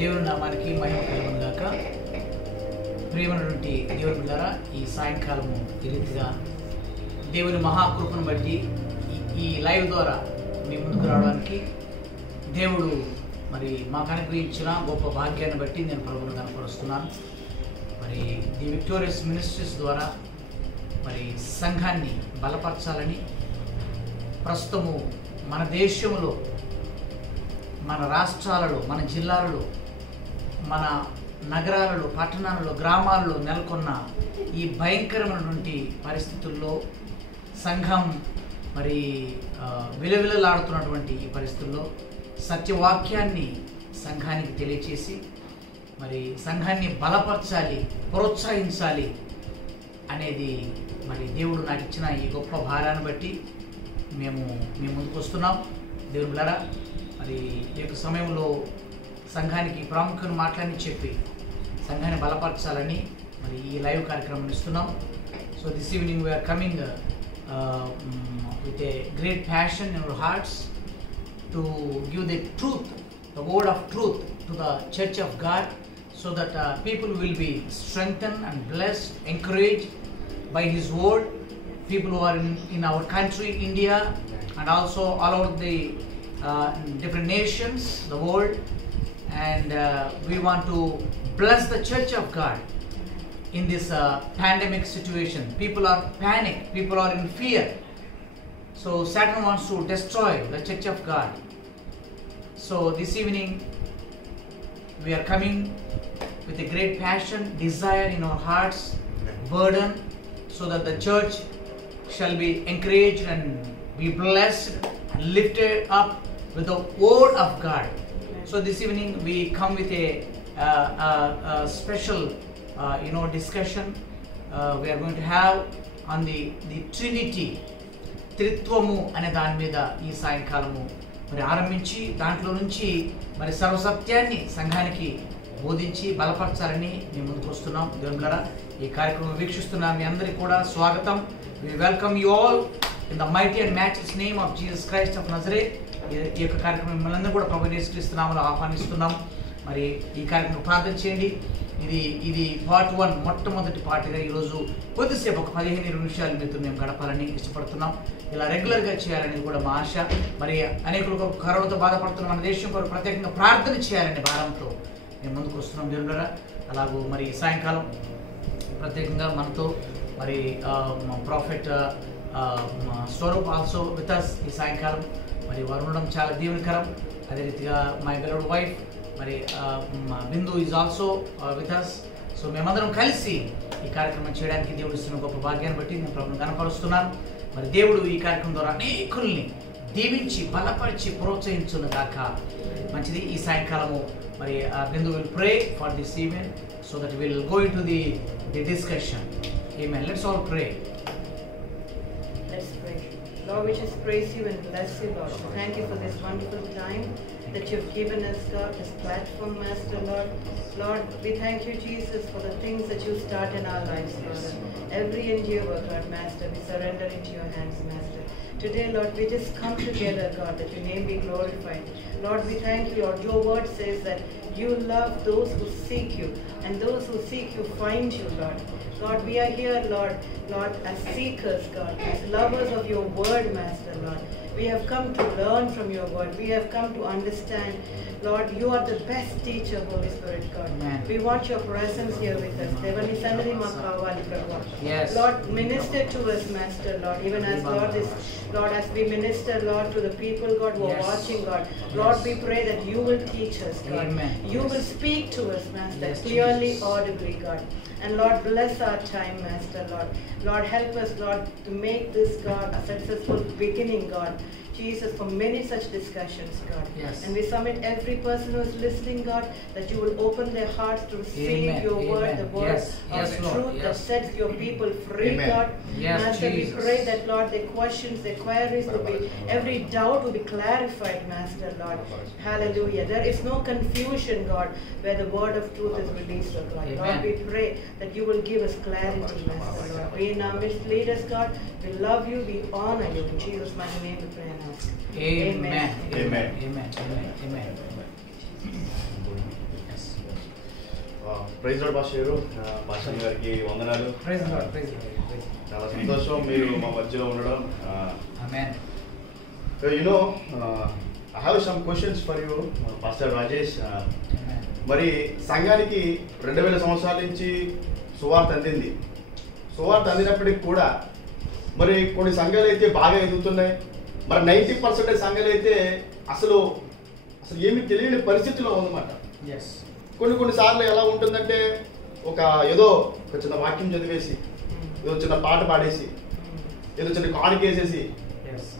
దేవుని నామానికి మహిమ కలుగును గాక. ప్రియమైనటువంటి దేవుని బిడ్డలారా, ఈ సాయంకాలము ఈ రీతిగా దేవుని మహాకృపను బట్టి ఈ లైవ్ ద్వారా మీ ముందుకు రావడానికి దేవుడు మరి మాకు అనుగ్రహించిన గొప్ప భాగ్యాన్ని బట్టి నేను ప్రభువును కనపరుస్తున్నాను. మరి ది విక్టోరియస్ మినిస్ట్రీస్ ద్వారా మరి సంఘాన్ని బలపరచాలని ప్రస్తుతము మన దేశంలో, మన రాష్ట్రాలలో, మన జిల్లాలలో, మన నగరాలలో, పట్టణాలలో, గ్రామాలలో నెలకొన్న ఈ భయంకరమైనటువంటి పరిస్థితుల్లో సంఘం మరి విలవిలలాడుతున్నటువంటి ఈ పరిస్థితుల్లో సత్యవాక్యాన్ని సంఘానికి తెలియచేసి మరి సంఘాన్ని బలపరచాలి, ప్రోత్సహించాలి అనేది మరి దేవుడు నాకు ఇచ్చిన ఈ గొప్ప భారాన్ని బట్టి మేము ముందుకు వస్తున్నాం. దేవుని బిడ్డలారా, మరి ఈ యొక్క సమయంలో సంఘానికి ప్రాముఖ్యతను మాట్లాడి చెప్పి సంఘాన్ని బలపరచాలని మరి ఈ లైవ్ కార్యక్రమం ఇస్తున్నాం. So this evening we are coming with a great passion in our hearts to give the truth, the word of truth to the Church of God, so that people will be strengthened and blessed, encouraged by His word. People who are in our country, India, and also all over the different nations, the world, and we want to bless the Church of God in this pandemic situation. People are panicked, people are in fear. So Satan wants to destroy the Church of God. So this evening we are coming with a great passion, desire in our hearts, burden, so that the church shall be encouraged and be blessed and lifted up with the word of God. So this evening we come with a special discussion we are going to have on the Trinity, త్రిత్వము అనే దాని మీద ఈ సాయంకాలము మరి ఆరంభించి దాంట్లో నుంచి మరి సర్వసత్యాన్ని సంఘానికి బోధించి బలపరచాలని మేము ముందుకు వస్తున్నాం. దేవుని బిడ్డలారా, ఈ కార్యక్రమం వీక్షిస్తున్న మీ అందరికీ కూడా స్వాగతం. We welcome you all in the mighty and matchless name of Jesus Christ of Nazareth. ఈ యొక్క కార్యక్రమం మిమ్మల్ని కూడా ప్రభువు యేసుక్రీస్తు నామములో ఆహ్వానిస్తున్నాం. మరి ఈ కార్యక్రమం ప్రార్థన చేయండి. ఇది పార్ట్ 1, మొట్టమొదటి పార్ట్గా ఈరోజు కొద్దిసేపు ఒక 15-20 నిమిషాలు మీతో మేము గడపాలని ఇష్టపడుతున్నాం. ఇలా రెగ్యులర్గా చేయాలనేది కూడా మా ఆశ. మరి అనేకులు కరోనాతో బాధపడుతున్న మన దేశం కొరకు ప్రత్యేకంగా ప్రార్థన చేయాలనే భారంతో మేము ముందుకు వస్తున్నాం. దేవుడా, అలాగూ మరి సాయంకాలం ప్రత్యేకంగా మనతో మరి prophet Swaroop also with us ఈ సాయంకాలం. మరి వారు ఉండడం చాలా దీవెనకరం. అదే రీతిగా మై బెలవ్డ్ వైఫ్ మరి Bindu is also with us. So మేమందరం కలిసి ఈ కార్యక్రమం చేయడానికి దేవుడు ఇస్తున్న గొప్ప భాగ్యాన్ని బట్టి నేను ప్రభువును కనపరుస్తున్నాను. మరి దేవుడు ఈ కార్యక్రమం ద్వారా అనేకుల్ని దీవించి బలపరిచి ప్రోత్సహించును గాక. మంచిది. ఈ సాయంకాలము మరి Bindu will pray for this event so that will go in to the discussion. Amen. Let's all pray. Lord, we just praise you and bless you, Lord. Thank you for this wonderful time that you've given us, God, this platform, Master, Lord. Lord, we thank you, Jesus, for the things that you start in our lives, Father. Every endeavor, God, Master, we surrender into your hands, Master. Today, Lord, we just come together, God, that your name be glorified. Lord, we thank you, Lord. Your word says that you love those who seek you, and those who seek you find you, Lord. Lord, we are here, Lord, as seekers, God, as lovers of your word, Master, Lord. We have come to learn from your word. We have come to understand. Lord, you are the best teacher, Holy Spirit, God. Amen. We want your presence here with us. Yes. Lord, minister to us, Master, Lord, even as Lord, as we minister, Lord, to the people, God, who are watching, God. Lord, we pray that you will teach us, God. Amen. You will speak to us, Master, clearly, Jesus. audibly, God. And Lord, bless our time, Master, Lord. Lord, help us, Lord, to make this, God, a successful beginning, God. Jesus, for many such discussions, God. Yes. And we submit every person who is listening, God, that you will open their hearts to receive your word, the word of truth that sets your people free, God. Master, we pray that, Lord, their questions, their queries will be, every doubt will be clarified, Master, Lord. Hallelujah. There is no confusion, God, where the word of truth is released, oh God. Lord, we pray that you will give us clarity, Master, Lord. Be in our midst, lead us, God. We love you, we honor you. In Jesus' mighty name we pray and ask. Amen. Amen. Amen. Amen. Amen. Amen. Praise lord Basha గారు, భాష గారికి వందనాలు. Praise lord, praise lord. చాలా సంతోషం మీరు మా మధ్యలో ఉండడం. Amen. You know I have some questions for you pastor Rajesh. మరి సంఘానికి 2000 సంవత్సరాల నుంచి సువార్త అందింది. సువార్త అందినప్పటికి కూడా మరి కొన్ని సంఘాలు అయితే బాగా ఎదుగుతున్నాయి, మరి 90% సంఘాలు అయితే అసలు ఏమీ తెలియని పరిస్థితిలో ఉందన్నమాట. కొన్ని సార్లు ఎలా ఉంటుందంటే ఏదో ఒక చిన్న వాక్యం చదివేసి, ఏదో చిన్న పాట పాడేసి, ఏదో చిన్న కానుకేసేసి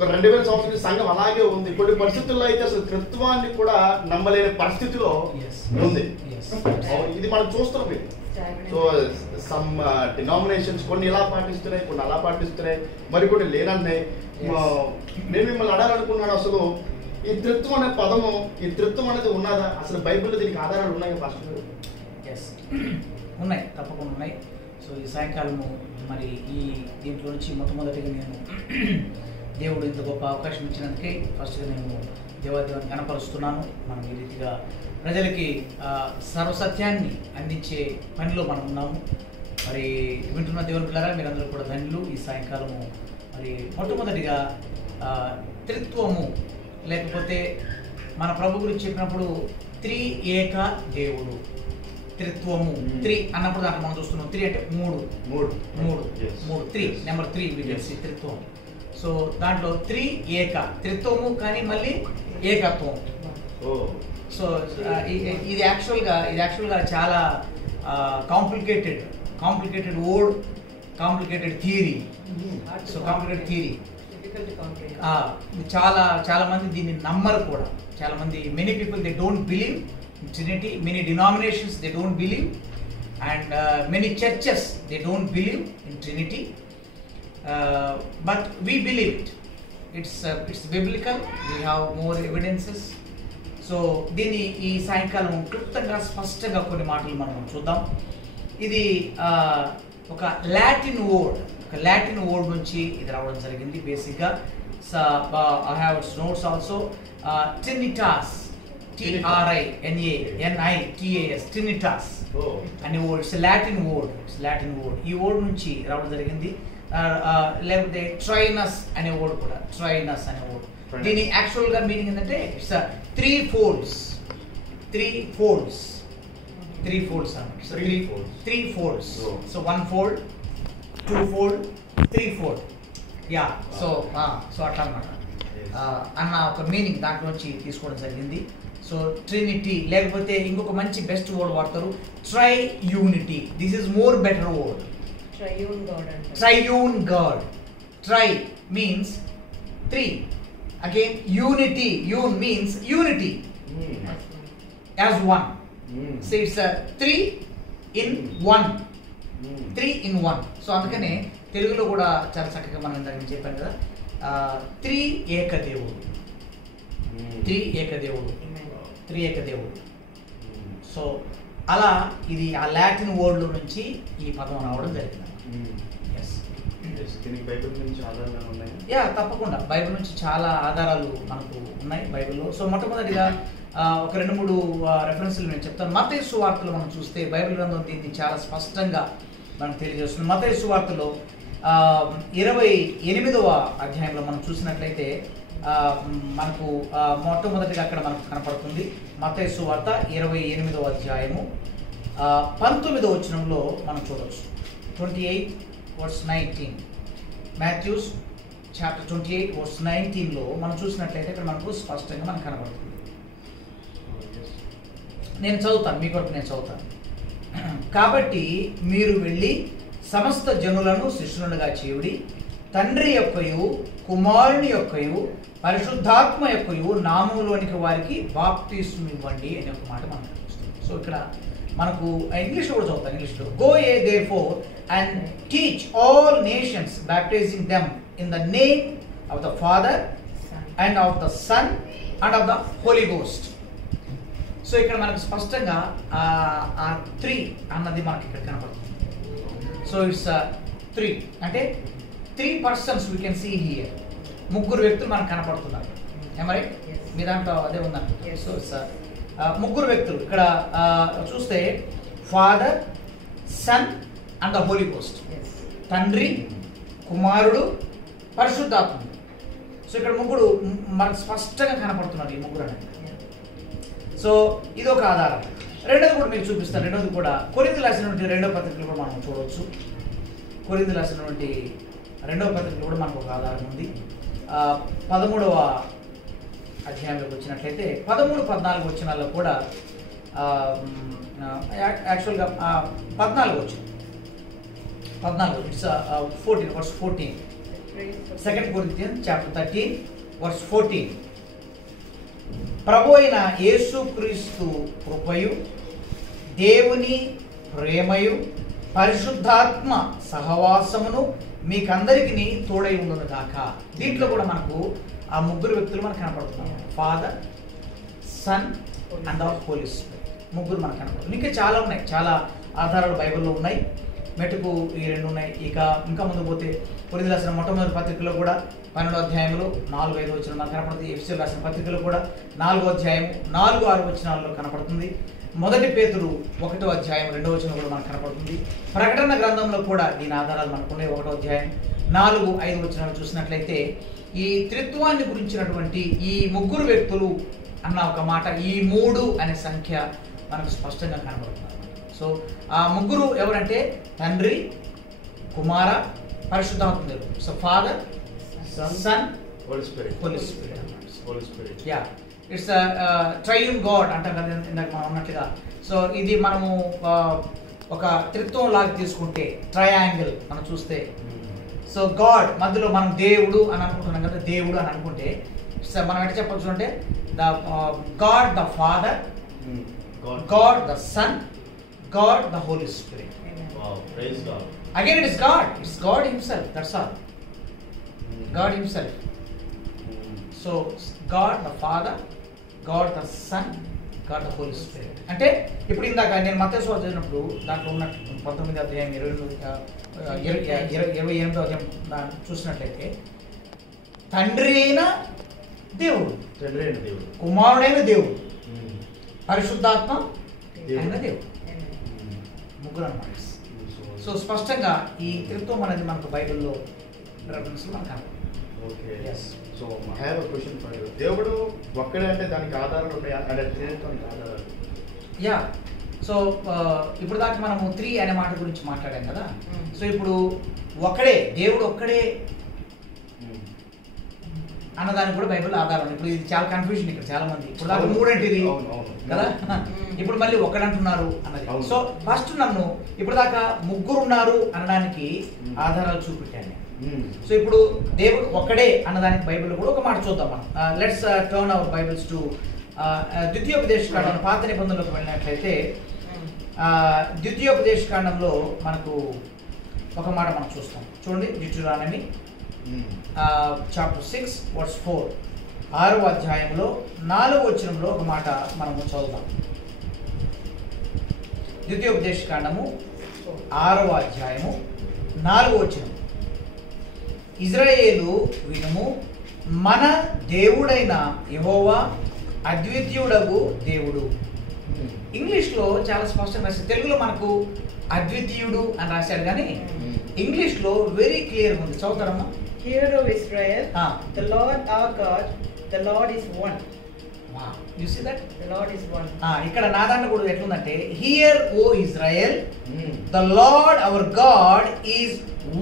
ఒక 2000 సంవత్సరాల సంఘం అలాగే ఉంది. కొన్ని పరిస్థితుల్లో అయితే అసలు త్రిత్వాన్ని కూడా నమ్మలేని పరిస్థితిలో ఉంది. ఇది మనం చూస్తున్నాం. సో సమ్ డినామినేషన్స్ కొన్ని ఇలా పాటిస్తున్నాయి, కొన్ని అలా పాటిస్తున్నాయి, మరి కొన్ని లేనన్నాయి. నేను మిమ్మల్ని అడాలనుకున్నాను, అసలు ఈ త్రిత్వం అనే పదము, ఈ త్రిత్వం అనేది ఉన్నదా? అసలు బైబిల్లో దీనికి ఆధారాలు ఉన్నాయా పాస్టర్ గారు? ఉన్నాయి, తప్పకుండా ఉన్నాయి. సో ఈ సాయంకాలము మరి దీంట్లో నుంచి మొట్టమొదటిగా నేను దేవుడు ఇంత గొప్ప అవకాశం ఇచ్చినందుకే ఫస్ట్గా నేను దేవాదేవాన్ని కనపరుస్తున్నాను. మనం ఈ రీతిగా ప్రజలకి సర్వసత్యాన్ని అందించే పనిలో మనం ఉన్నాము. మరి వింటున్న దేవుని పిల్లరా, మీరందరూ కూడా ధన్యులు. ఈ సాయంకాలము మరి మొట్టమొదటిగా త్రిత్వము, లేకపోతే మన ప్రభు గురించి చెప్పినప్పుడు త్రియేక దేవుడు, త్రిత్వము, త్రీ అన్నప్పుడు దాంట్లో మనం చూస్తున్నాం. త్రీ అంటే మూడు, త్రీ, నెంబర్ 3 విడిసి త్రిత్వం. సో దాంట్లో త్రిత్వము, కానీ మళ్ళీ ఏకత్వం. సో ఇది యాక్చువల్గా చాలా complicated word, complicated theory. So complicated theory చాలా మంది దీన్ని నమ్మరు కూడా. చాలా మంది, many people they don't believe in Trinity. Many denominations they don't believe, and many churches they don't believe in Trinity, but we believe it. It's biblical. We have more evidences. So దీన్ని ఈ సాయంకాలం క్లుప్తంగా స్పష్టంగా కొన్ని మాటలు మనం చూద్దాం. ఇది ఒక లాటిన్ వర్డ్ నుంచి ఇది రావడం జరిగింది. బేసిక్గా I have its notes also. Trinitas, Trinitas, Trinitas అనే వర్డ్, ఇట్స్ లాటిన్ వర్డ్. ఈ వర్డ్ నుంచి రావడం జరిగింది. లేకపోతే ట్రైనస్ అనే వర్డ్ కూడా, దీని యాక్చువల్ గా మీనింగ్ ఏంటంటే ఇట్స్ త్రీ ఫోల్డ్స్ అన్నమాట. So 1 fold, 2 fold, 3 fold. So అట్లా అన్నమాట అన్న ఒక మీనింగ్ దాంట్లో నుంచి తీసుకోవడం జరిగింది. సో ట్రినిటీ, లేకపోతే ఇంకొక మంచి బెస్ట్ వర్డ్ వాడతారు, tri unity. This is more better word. Triune God. Tri means 3. Again unity, une means unity as one. So it's a 3 in 1. 3 in 1. So అందుకనే తెలుగులో కూడా చాలా చక్కగా మనం ఇందాక చెప్పాను కదా, త్రియేక దేవుడు. సో అలా ఇది ఆ లాటిన్ వర్డ్ నుంచి ఈ పదం రావడం జరిగింది. తప్పకుండా బైబిల్ నుంచి చాలా ఆధారాలు మనకు ఉన్నాయి బైబిల్లో. సో మొట్టమొదటిగా ఒక 2-3 రెఫరెన్స్లు నేను చెప్తాను. మత్తయి సువార్తలో మనం చూస్తే బైబిల్ గ్రంథం దీన్ని చాలా స్పష్టంగా మనం తెలియజేస్తుంది. మత్తయి సువార్తలో 28వ అధ్యాయంలో మనం చూసినట్లయితే మనకు మొట్టమొదటిగా అక్కడ మనకు కనపడుతుంది. మత్తయి సువార్త 28వ అధ్యాయము 19వ వచనంలో మనం చూడవచ్చు. 28:19. మాథ్యూస్ చాప్టర్ 28:19లో మనం చూసినట్లయితే ఇక్కడ మనకు స్పష్టంగా మనకు కనబడుతుంది. నేను చదువుతాను, మీ కొరకు నేను చదువుతాను. కాబట్టి మీరు వెళ్ళి సమస్త జనులను శిష్యులుగా చేయుడి, తండ్రి యొక్కయు కుమారుని యొక్కయు పరిశుద్ధాత్మ యొక్కయు నామములోనికి వారికి బాప్తిస్మం ఇవ్వండి అనే ఒక మాట మనం చూస్తాం. సో ఇక్కడ మనకు ఇంగ్లీష్లో కూడా చదువుతాను. ఇంగ్లీష్లో go ye therefore and teach all nations baptizing them in the name of the father and of the son and of the Holi ghost. So ఇక్కడ మనకు స్పష్టంగా ఆ 3 అన్నది మనకి ఇక్కడ కనపడుతుంది. సో ఇట్స్ 3 అంటే 3 persons we can see here. 3 వ్యక్తులు మనకు కనపడుతున్నారు. రైట్? మీ దాంట్లో అదే ఉందండి. సో 3 వ్యక్తులు ఇక్కడ చూస్తే Father, Son and the Holi Ghost. Yes. తండ్రి, కుమారుడు, పరిశుద్ధాత్ముడు. సో ఇక్కడ ముగ్గురు మనకు స్పష్టంగా కనపడుతున్నారు, ఈ ముగ్గురు అనేది. సో ఇది ఒక ఆధారం. రెండోది కూడా మీకు చూపిస్తాను. రెండోది కూడా కొరింథీయులకు రాసినటువంటి 2వ పత్రికలు కూడా మనం చూడవచ్చు. కొరింథీయులకు రాసినటువంటి 2వ పత్రికలు కూడా మనకు ఒక ఆధారం ఉంది. 13వ అధ్యాయంలోకి వచ్చినట్లయితే 13-14 వచనాల్లో కూడా యాక్చువల్గా 14 వచ్చింది. 14 it's 14 verse 14. 2 Corinthians chapter 13 verse 14. ప్రభు అయిన యేసుక్రీస్తు కృపయు, దేవుని ప్రేమయు, పరిశుద్ధాత్మ సహవాసమును మీకందరికీ తోడై ఉండును గాక. దీంట్లో కూడా మనకు ఆ ముగ్గురు వ్యక్తులు మనకు కనపడుతున్నారు. Father, Son and of Holy Spirit. ముగ్గురు మనకు కనపడుతుంది. ఇంకా చాలా ఉన్నాయి, చాలా ఆధారాలు బైబిల్లో ఉన్నాయి. మెటుకు ఈ 2 ఉన్నాయి. ఇంకా ముందు పోతే కొరింథీయులకు రాసిన మొట్టమొదటి పత్రికలో కూడా 12వ అధ్యాయంలో 4-5 వచనం మనకు కనపడుతుంది. ఎఫెసీయులకు రాసిన పత్రికలో కూడా 4వ అధ్యాయం 4-6 వచనాల్లో కనపడుతుంది. మొదటి పేతురు 1వ అధ్యాయం 2వ వచనం కూడా మనకు కనపడుతుంది. ప్రకటన గ్రంథంలో కూడా దీని ఆధారాలు మనకున్నాయి. 1వ అధ్యాయం 4-5 వచనాలు చూసినట్లయితే ఈ త్రిత్వాన్ని గురించినటువంటి ఈ ముగ్గురు వ్యక్తులు అన్న ఒక మాట, ఈ 3 అనే సంఖ్య మనకు స్పష్టంగా కనబడుతుంది. సో ఆ ముగ్గురు ఎవరంటే తండ్రి, కుమార, పరిశుద్ధాత్ముడు. So father, son, holy spirit. Holy spirit. Holy spirit. Yeah, it's triune God అంటాం కదా ఇందాక మనం అన్నట్లుగా. సో ఇది మనము ఒక త్రిత్వం లాగా తీసుకుంటే ట్రయాంగిల్ మనం చూస్తే, సో గాడ్ మధ్యలో మనం దేవుడు అని అనుకుంటున్నాం కదా, దేవుడు అని అనుకుంటే మనం ఎట్లా చెప్పచ్చు అంటే the God the Father, God the Son, God the Holy Spirit. Wow, praise God. Again it is God. It's God himself. That's all. God himself. So God the Father, God the Son, God the Holy Spirit. అంటే ఇప్పుడు ఇందాక నేను మత్తయి సువార్త చదివినప్పుడు దాంట్లో ఉన్న 19వ అధ్యాయం 28వ అధ్యాయం చూసినట్లయితే తండ్రి అయిన దేవుడు, కుమారుడైన దేవుడు, పరిశుద్ధాత్మ అయిన దేవుడు, ముగ్గురు అన్నమాట. సో స్పష్టంగా ఈ త్రిత్వం అనేది మనకు బైబిల్లో రెఫరెన్స్ మనకు కనపడుతుంది. So I have a question for you. దేవుడు ఒక్కడే అంటే దానికి ఆధారాలు ఉన్నాయా? అంటే త్రిత్వానికి ఆధారాలు? యా, సో ఇప్పుడు దాకా మనము 3 అనే మాట గురించి మాట్లాడాం కదా. సో ఇప్పుడు ఒక్కడే దేవుడు ఒక్కడే అన్నదానికి కూడా బైబిల్ ఆధారం. ఇప్పుడు ఇది చాలా కన్ఫ్యూజన్ ఇక్కడ చాలా మంది. ఇప్పుడు దాకా 3 అంటే ఇది కదా, ఇప్పుడు మళ్ళీ ఒక్కడంటున్నారు అన్నది. సో ఫస్ట్ నన్ను ఇప్పుడు దాకా ముగ్గురు ఉన్నారు అనడానికి ఆధారాలు చూపెట్టాను. సో ఇప్పుడు దేవుడు ఒక్కడే అన్నదానికి బైబిల్ కూడా ఒక మాట చూద్దాం మనం. Let's turn our Bibles to ద్వితీయోపదేశకాండం. పాత నిబంధనలోకి వెళ్ళినట్లయితే ద్వితీయోపదేశకాండంలో మనకు ఒక మాట మనం చూస్తాం. చూడండి, డ్యూటెరోనమీ చాప్టర్ 6 verse 4. 6వ అధ్యాయంలో 4వ వచనంలో ఒక మాట మనము చదువుతాం. ద్వితీయోపదేశకాండము 6వ అధ్యాయము 4వ వచనం. ఇజ్రాయేలు వినుము, మన దేవుడైన యెహోవా అద్వితీయుడగు దేవుడు. ఇంగ్లీష్లో చాలా స్పష్టంగా రాశారు. తెలుగులో మనకు అద్వితీయుడు అని రాశారు, కానీ ఇంగ్లీష్లో వెరీ క్లియర్గా ఉంది. చదువుతారమ్మా. Hear, O Israel, the Lord our God, the Lord is one. Wow, you see that? The Lord is one. ఇక్కడ నా దాంట్లో కూడా ఎట్లుందంటే, Hear, O Israel, the Lord our God is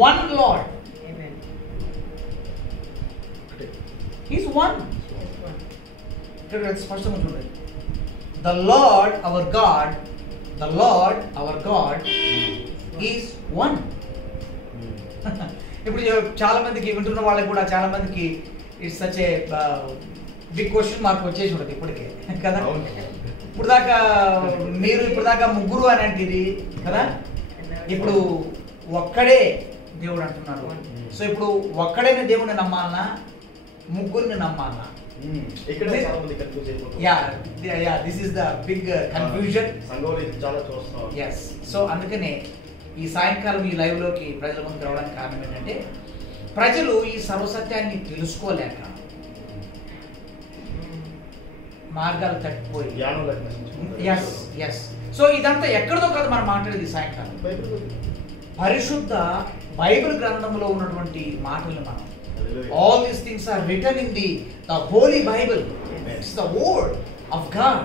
one Lord. Amen. He is one. ఇక్కడ స్పష్టంగా చూడండి. The Lord our God is one. ఇప్పుడు చాలా మందికి వింటున్న వాళ్ళకి కూడా చాలా మందికి it's such a big question mark వచ్చేసి ఉంటుంది ఇప్పటికే కదా. ఇప్పుడు దాకా మీరు ఇప్పుడు దాకా ముగ్గురు అని అంటేది కదా, ఇప్పుడు ఒక్కడే దేవుడు అంటున్నారు. సో ఇప్పుడు ఒక్కడైన దేవుడిని నమ్మాలనా, ముగ్గురిని నమ్మాలనా? This is the big confusion. Yes. So అందుకనే ఈ సాయంకాలం ఈ లైవ్లోకి ప్రజల ముందుకు రావడానికి కారణం ఏంటంటే, ప్రజలు ఈ సర్వసత్యాన్ని తెలుసుకోలేక మార్గాలు తప్పిపోయి సో ఇదంతా ఎక్కడిదో కాదు మనం మాట్లాడేది సాయంకాలం. బైబిల్ పరిశుద్ధ బైబిల్ గ్రంథంలో ఉన్నటువంటి మాటలు మనం. All these things are written in the Holy Bible. It's the word of God.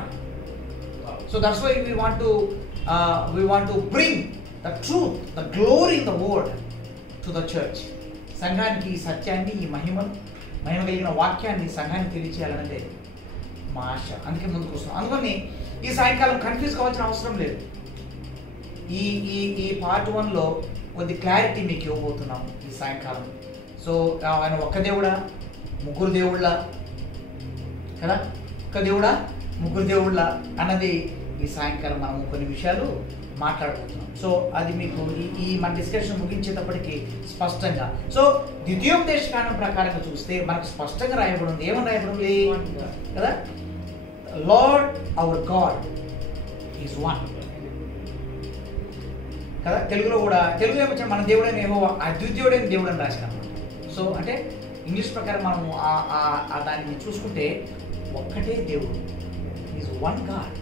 So that's why we want to bring the truth, the glory in the word to the church. సంఘానికి ఈ సత్యాన్ని, ఈ మహిమ కలిగిన వాక్యాన్ని సంఘానికి తెలియచేయాలనేదే మా ఆశ. అందుకే ముందుకు వస్తున్నాం. అందుకని ఈ సాయంకాలం కన్ఫ్యూజ్ కావాల్సిన అవసరం లేదు. ఈ పార్ట్ 1లో కొద్ది క్లారిటీ మీకు ఇవ్వబోతున్నాం ఈ సాయంకాలం. సో ఆయన ఒక్క దేవుడా, ముగ్గురు దేవుళ్ళ కదా, ఒక్క దేవుడా ముగ్గురు దేవుళ్ళ అన్నది ఈ సాయంకాలం మనం కొన్ని విషయాలు మాట్లాడబోతున్నాం. సో అది మీకు ఈ మన డిస్కషన్ ముగించేటప్పటికి స్పష్టంగా. సో ద్వితీయోపదేశకాండం ప్రకారంగా చూస్తే మనకు స్పష్టంగా రాయబడింది. ఏమని రాయబడింది కదా, lord hour God is one కదా. తెలుగులో కూడా, తెలుగులో ఏమొచ్చిన మన దేవుడైన యెహోవా అద్వితీయుడైన దేవుడు అని రాసిన. సో అంటే ఇంగ్లీష్ ప్రకారం మనము దాన్ని చూసుకుంటే ఒక్కటే దేవుడు, is one God,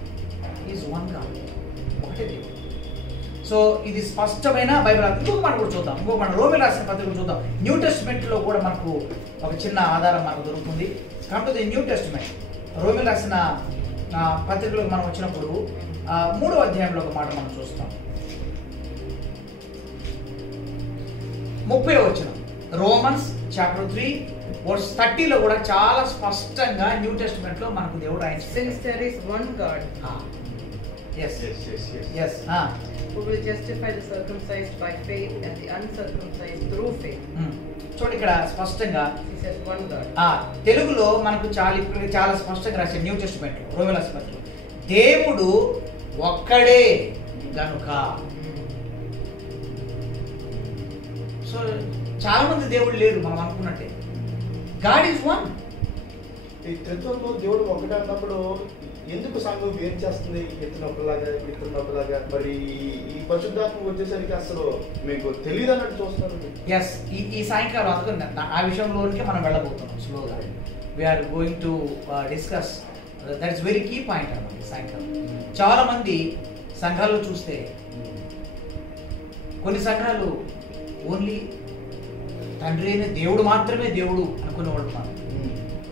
is one God, ఒకటే దేవుడు. సో ఇది స్పష్టమైన బైబిల్. ఇంకొక మనం కూడా చూద్దాం, ఇంకొక మనం రోమిల్ రాసిన పత్రికలు చూద్దాం. న్యూ టెస్ట్మెంట్లో కూడా మనకు ఒక చిన్న ఆధారం మనకు దొరుకుతుంది. కాబట్టి న్యూ టెస్ట్మెంట్ రోమిల్ రాసిన పత్రికలకు మనం వచ్చినప్పుడు 3వ అధ్యాయంలో ఒక మాట మనం చూస్తాం. 30వ వచనం, రోమన్స్ చాప్టర్ 3:30లో కూడా చాలా స్పష్టంగా న్యూ టెస్ట్మెంట్ లో మనకు దేవుడు ఆయన Since there is one God, yes, who will justify the circumcised by faith and the uncircumcised through faith. చూడండి ఇక్కడ స్పష్టంగా He says one God. తెలుగులో మనకు చాలా స్పష్టంగా రాశారు న్యూ టెస్ట్మెంట్ లో, రోమిల పత్రికలో, దేవుడు ఒక్కడే గనుక. సో చాలా మంది దేవుడు లేరు మనం అనుకున్నట్టే. God is one. ఈ త్రిత్వంలో దేవుడు ఒకటే అన్నప్పుడు ఎందుకు సంఘం ఏం చేస్తుంది? ఇతనొకలాగా మరి ఈ పరిశుద్ధాత్మ వచ్చేసరికి అసలు మీకు తెలియదు అన్నట్టు చూస్తున్నారు. ఎస్, ఈ సాయంకాలం అందుకని ఆ విషయంలోనికి మనం వెళ్ళబోతున్నాం స్లోగా. We are going to discuss that is very key point అన్నమాట ఈ సాయంకాలం. చాలా మంది సంఘాల్లో చూస్తే కొన్ని సంఘాలు ఓన్లీ తండ్రి అయిన దేవుడు మాత్రమే దేవుడు అనుకునేవాడు ఉన్నారు.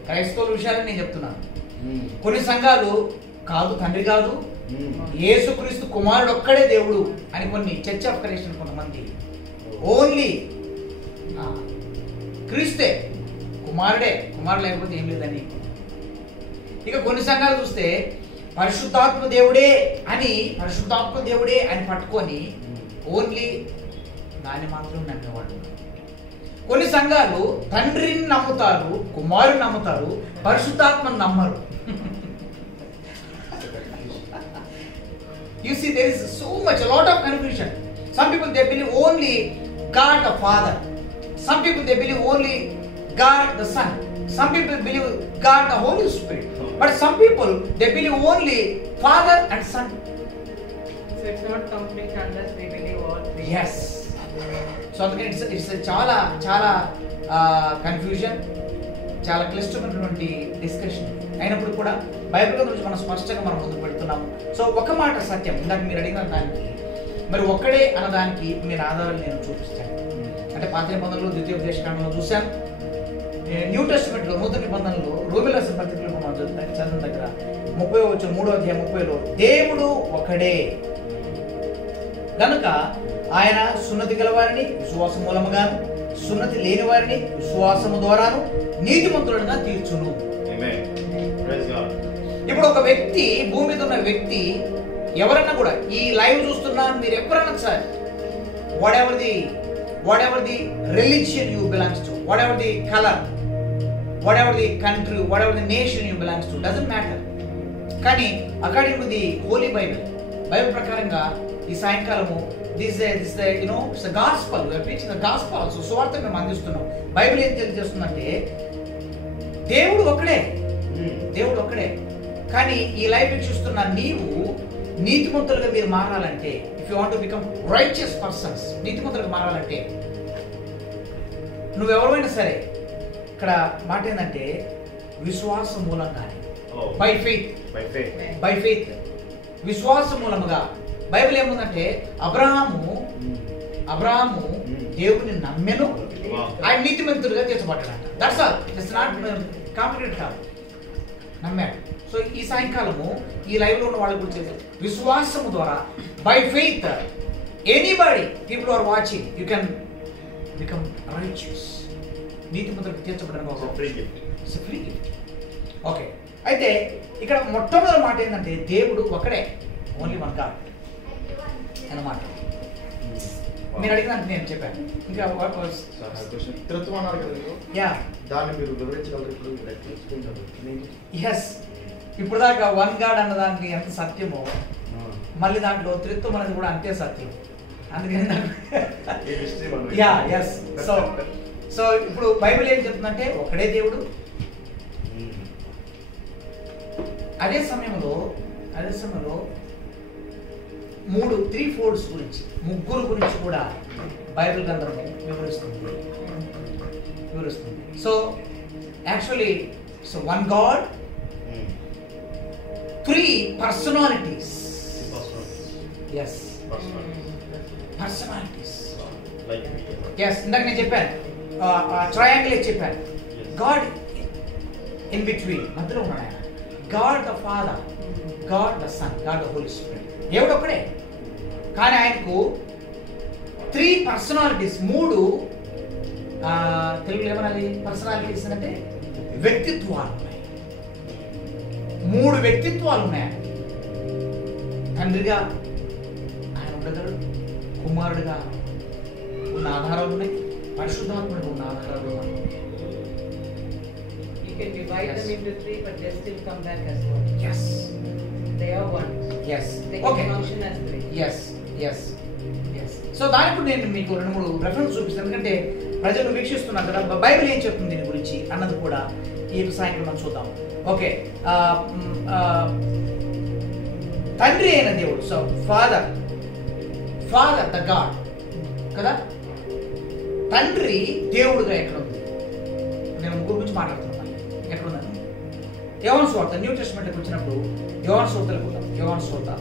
క్రైస్తవుల విషయాన్ని నేను చెప్తున్నాను. కొన్ని సంఘాలు కాదు, తండ్రి కాదు, యేసుక్రీస్తు కుమారుడు ఒక్కడే దేవుడు అని కొన్ని చర్చ్ ఆఫ్ క్రైస్ట్ కొంతమంది ఓన్లీ క్రీస్తే కుమారుడు లేకపోతే ఏం లేదని. ఇక కొన్ని సంఘాలు చూస్తే పరిశుద్ధాత్మ దేవుడే అని పట్టుకొని ఓన్లీ దాన్ని మాత్రం నమ్మేవాడు. కొన్ని సంఘాలు తండ్రిని నమ్ముతారు, కుమారుని నమ్ముతారు, పరిశుద్ధాత్మను నమ్మరు. You see, there is a lot of confusion. Some people they believe only God the Father. Some people they believe only God the Son. Some people believe God the Holy Spirit. But some people they believe only Father and Son. So it's not complete unless we believe all three. Yes. So అందుకని it's చాలా confusion, చాలా క్లిష్టమైనటువంటి discussion అయినప్పుడు కూడా Bible గురించి మనం స్పష్టంగా మనం ముందుకు పెడుతున్నాము. సో ఒక మాట సత్యం, ఇందాక మీరు అడిగిన దానికి మరి ఒక్కడే అన్నదానికి మీరు ఆధారాలు నేను చూపిస్తాను. అంటే పాత నిబంధనలో ద్వితీయోపదేశకాండంలో చూశాను, న్యూ టెస్ట్మెంట్లో నూతన నిబంధనలో రోమిల పత్రికలో మనం చదివిన దగ్గర 3వ అధ్యాయం 30లో దేవుడు ఒకడే కనుక ఆయన సున్నతి గలవారిని విశ్వాసం మూలముగాను, సున్నతి లేని వారిని విశ్వాసము ద్వారాను నీతిమంతులుగా తీర్చును. ఇప్పుడు ఒక వ్యక్తి, భూమి మీద ఉన్న వ్యక్తి ఎవరన్నా కూడా, ఈ లైవ్ చూస్తున్నా మీరు ఎవరన్నా sir, whatever the religion you belongs to, whatever the colour, whatever the country, whatever the nation you belongs to, doesn't matter. కానీ according to the holy Bible ప్రకారంగా ఈ సాయంకాలము this it's the gospel, we are preaching the gospel also. సువార్త మేము అందిస్తున్నాం. Bible ఏం తెలియజేస్తుందంటే దేవుడు ఒక్కడే. కానీ ఈ లైఫ్ చూస్తున్న నీవు నీతిమంతులుగా మీరు మారాలంటే, if you want to become righteous persons, నీతిమంతులుగా మారాలంటే నువ్వెవరైనా సరే, ఇక్కడ మాట ఏంటంటే విశ్వాసం మూలంగానే, బై ఫెయిత్ విశ్వాస మూలముగా. బైబిల్ ఏముందంటే అబ్రహాము దేవుని నమ్మెను, ఆయన నీతిమంతుడిగా తీర్చబడ్డాడంట. That's all. It's not complicated కాదు, నమ్మాడు. సో ఈ సాయంకాలము ఈ లైవ్లో ఉన్న వాళ్ళ గురించి విశ్వాసము ద్వారా by faith anybody people are watching you can become righteous. నీతిమంతుడికి తీర్చబడడానికి ఒక ఫ్రీ గిఫ్ట్. ఓకే, అయితే ఇక్కడ మొట్టమొదటి మాట ఏంటంటే దేవుడు ఒకడే, ఓన్లీ వన్ గాడ్ అన్నమాట. మీరు అడిగినంత నేను చెప్పాను. ఇంకా త్రిత్వం అన్నారు కదా, యా, దాన్ని మీరు వివరించగలరు ఇప్పుడు? ఎస్, ఇప్పుడు దాకా వన్ గాడ్ అన్నదానికి ఎంత సత్యమో మళ్ళీ దాంట్లో త్రిత్వం అనేది కూడా అంతే సత్యం. అందుకని యా, ఎస్. సో ఇప్పుడు బైబిల్ ఏం చెప్తుందంటే ఒకడే దేవుడు. అదే సమయంలో 3 ఫోల్డ్స్ గురించి, ముగ్గురు గురించి కూడా బైబిల్ గ్రంథం వివరిస్తుంది. So actually one God, 3 personalities. Yes, personalities. Yes, ఇందాక నేను చెప్పాను ట్రయాంగిల్ చెప్పాను. గాడ్ ఇన్ బిట్వీన్, మధ్యలో ఉన్నాడు ఆయన. God the Father, God the Son, God the Holy Spirit. దేవుడు ఒక్కడే, కానీ ఆయనకు 3 పర్సనాలిటీస్, 3 తెలుగులో ఏమనాలి పర్సనాలిటీస్ అంటే వ్యక్తిత్వాలు ఉన్నాయి. 3 వ్యక్తిత్వాలు ఉన్నాయి. తండ్రిగా ఆయన ఉండగలడు, కుమారుడిగా ఉన్న ఆధారాలు ఉన్నాయి, పరిశుద్ధాత్ముడిగా ఉన్న ఆధారాలు ఉన్నాయి. You can divide them into 3, but they still come back as one. Yes. They are one. Yes. They Okay. can function as 3. Yes. So దానికి నేను మీకు 2-3 రెఫరెన్స్ చూపిస్తాను. ఎందుకంటే ప్రజలు వీక్షిస్తున్నారు కదా, బైబిల్ ఏం చెప్తుంది దీని గురించి అన్నది కూడా ఈ సాయంత్రం మనం చూద్దాం. ఓకే, తండ్రి అయిన దేవుడు, సో ఫాదర్ ద గాడ్ కదా. తండ్రి దేవుడుగా ఎక్కడ ఉంది? నేను ముగ్గురు గురించి మాట్లాడుతున్నాను. ఎక్కడ ఉన్నాను? యోహాను సువార్త, న్యూ టెస్టమెంట్కి వచ్చినప్పుడు యోహాను సువార్త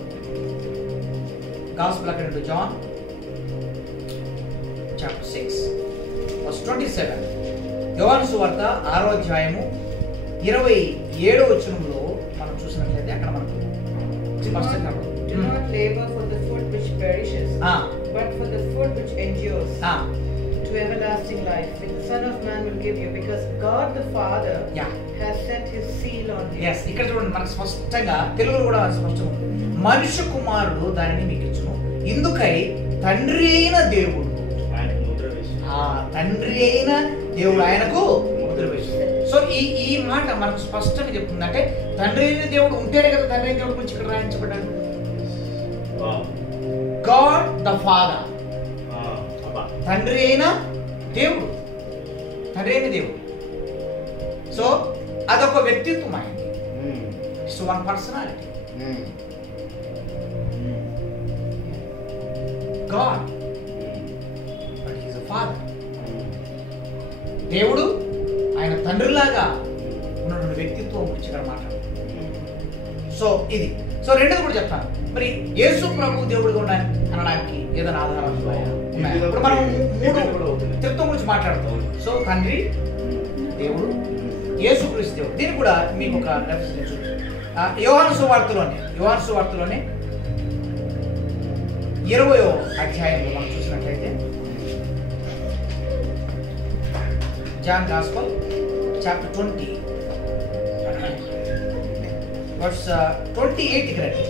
Gospel according to John chapter 6 verse 27. యోహాను సువార్త 6వ అధ్యాయము 27వ వచనంలో మనం చూసినట్లయితే అక్కడ మనకు స్పష్టంగా Do not labor for the food which perishes, but for the food which endures to everlasting life, which the Son of Man will give you, because God the Father has set his seal on him. Yes, ఇక్కడ చూడండి మనకు స్పష్టంగా, తెలుగులో కూడా స్పష్టంగా ఉంది. మనుష్య కుమారుడు దానిని మీకు ఇచ్చును, ఇందుకై తండ్రి అయిన దేవుడు ఆయనకు ముద్ర వేసింది. సో ఈ మాట మనకు స్పష్టంగా చెప్తుంది. అంటే తండ్రి అయిన దేవుడు ఉంటేనే కదా తండ్రి అయిన దేవుడు గురించి ఇక్కడ రాయించబడ్డాడు. గాడ్ ద ఫాదర్, తండ్రి అయిన దేవుడు. సో అదొక వ్యక్తిత్వం అయింది. It's one personality. God, but he is a father. దేవుడు ఆయన తండ్రిలాగా ఉన్నటువంటి వ్యక్తిత్వం గురించి ఇక్కడ మాట్లాడుతున్నాడు. సో ఇది, సో రెండోది కూడా చెప్తాను. మరి యేసు ప్రభు దేవుడుగా ఉండడానికి అనడానికి ఏదైనా ఆధారాలు ఉన్నాయా? ఇప్పుడు మనం 3 త్రిత్వం గురించి మాట్లాడుతాం. సో తండ్రి దేవుడు, యేసుక్రీస్తు దేవుడు. దీన్ని కూడా మీకు ఒక రెఫరెన్స్ యోహాను సువార్తలోనే 20వ అధ్యాయంలో మనం చూసినట్లయితే జాన్ గాస్పల్ చాప్టర్ 20 వర్స్ 28 రండి.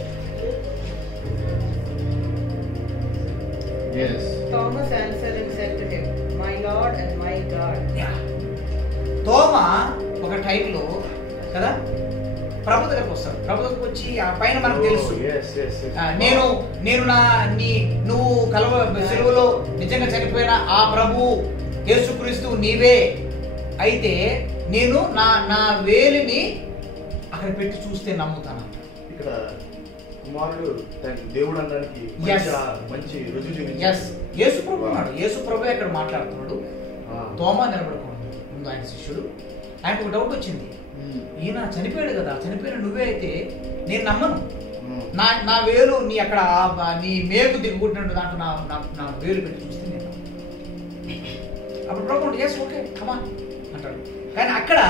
Yes. Thomas answered and said to him, My Lord and my God. తోమా ఒక టైంలో కదా ప్రభు దగ్గరకు వస్తాడు. ప్రభు దగ్గరకు వచ్చి ఆ పైన మనకు తెలుసు, నువ్వు సెలవులో నిజంగా చనిపోయిన ఆ ప్రభు యేసుక్రీస్తు నీవే అయితే నేను నా వేలిని అక్కడ పెట్టి చూస్తే నమ్ముతానంట. ఇక్కడ కుమారుడు దేవుడు అనడానికి మంచి రుజువు చూపించాడు. యేసు ప్రభు ఉన్నాడు. యేసు ప్రభు అక్కడ మాట్లాడుతున్నాడు. తోమా నిలబడుకున్నాడు ముందు ఆయన శిష్యుడు. ఆయనకు ఒక డౌట్ వచ్చింది, ఈయన చనిపోయాడు కదా, చనిపోయిన నువ్వే అయితే నేను నమ్మను, నా వేలు నీ అక్కడ నీ మేకు దిగుకుంటున్నట్టు దాంట్లో నా వేలు పెట్టి చూస్తే నేను అప్పుడు ప్రభు ఎస్ ఓకే కమాన్ అంటాడు. కానీ అక్కడ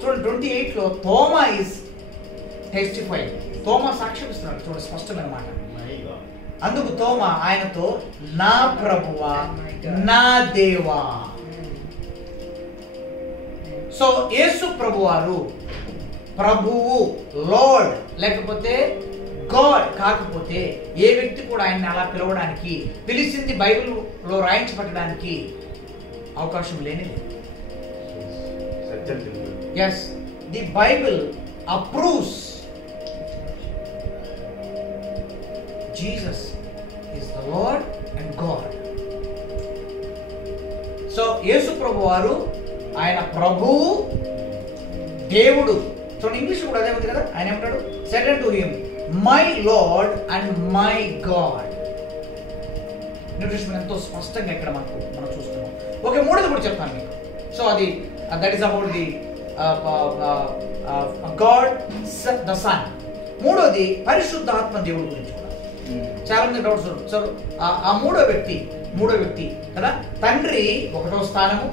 చూడండి 28లో తోమా ఈజ్ టెస్టిఫై, తోమా సాక్ష్యం ఇస్తున్నాడు. చూడండి స్పష్టమైన మాట. అందుకు తోమా ఆయనతో నా ప్రభువా నా దేవా. సో యేసు ప్రభువారు ప్రభువు లార్డ్ లేకపోతే గాడ్ కాకపోతే ఏ వ్యక్తి కూడా ఆయన్ని అలా పిలవడానికి, పిలిచింది బైబిల్లో రాయించబట్టడానికి అవకాశం లేని లేదు. Yes, the Bible approves Jesus is the lord and God. So Yesu ప్రభు వారు ఆయన ప్రభువు దేవుడు. సో ఇంగ్లీష్ కూడా అదే ఉంది కదా. ఆయన ఏమంటాడు? Said to him my lord and my God. Nutrition ఎంతో స్పష్టంగా ఇక్కడ మనం చూస్తున్నాం. ఓకే, మూడోది కూడా చెప్తాను మీకు. సో అది that is about the God the Son. మూడోది పరిశుద్ధాత్మ దేవుడి గురించి కూడా చాలా మంది డౌట్స్. సో ఆ మూడో వ్యక్తి కదా, తండ్రి 1వ స్థానము,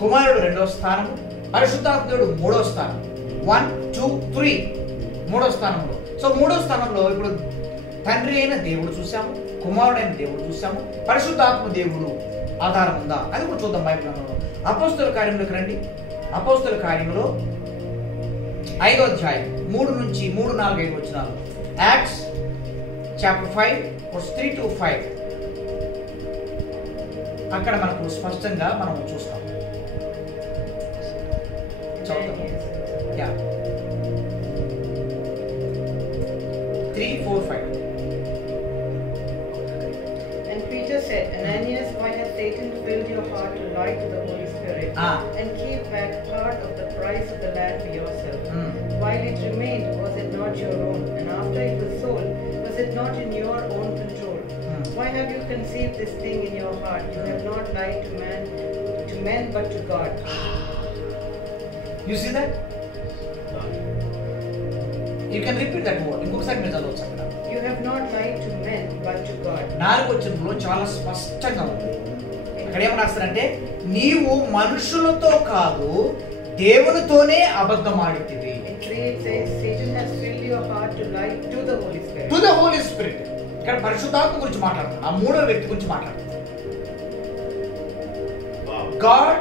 కుమారుడు 2వ స్థానము, పరిశుద్ధాత్మ దేవుడు 3వ స్థానం. 1, 2, 3 3వ స్థానంలో. సో 3వ స్థానంలో ఇప్పుడు తండ్రి అయిన దేవుడు చూసాము, కుమారుడైన దేవుడు చూసాము, పరిశుద్ధాత్మ దేవుడు ఆధారం ఉందా అది కూడా చూద్దాం బైబిల్ గ్రంథంలో. అపోస్తల కార్యంలోకి రండి. అపోస్తల కార్యంలో 5వ అధ్యాయం 3 నుంచి 3, 4, 5 వచనాలు. యాక్ట్స్ చాప్టర్ 5 verse 3 to 5 అక్కడ మనకు స్పష్టంగా మనం చూస్తాం. చదువుతాం. 3, 4, 5. And Peter said, Ananias, why has Satan filled your heart to lie to the Holy Spirit and keep back part of the price of the land for yourself? While it remained, was it not your own? And after it was sold, was it not in your own control? Why have you conceived this thing in your heart? You have not lied to men but to God. You see that? You can repeat that word. ఇంకొకసారి మీరు చదవచ్చు అక్కడ. You have not lied to men but to God. 4వ వచనంలో చాలా స్పష్టంగా ఉంది. అక్కడ ఏమని రాస్తారంటే, నీవు మనుషులతో కాదు దేవునితోనే అబద్ధం ఆడితివి. In 3 it says, Satan has filled your heart to lie to the Holy Spirit. To the Holy Spirit. ఇక్కడ పరిశుద్ధాత్మ గురించి మాట్లాడుతున్నాం. ఆ మూడో వ్యక్తి గురించి మాట్లాడుతున్నాం. గాడ్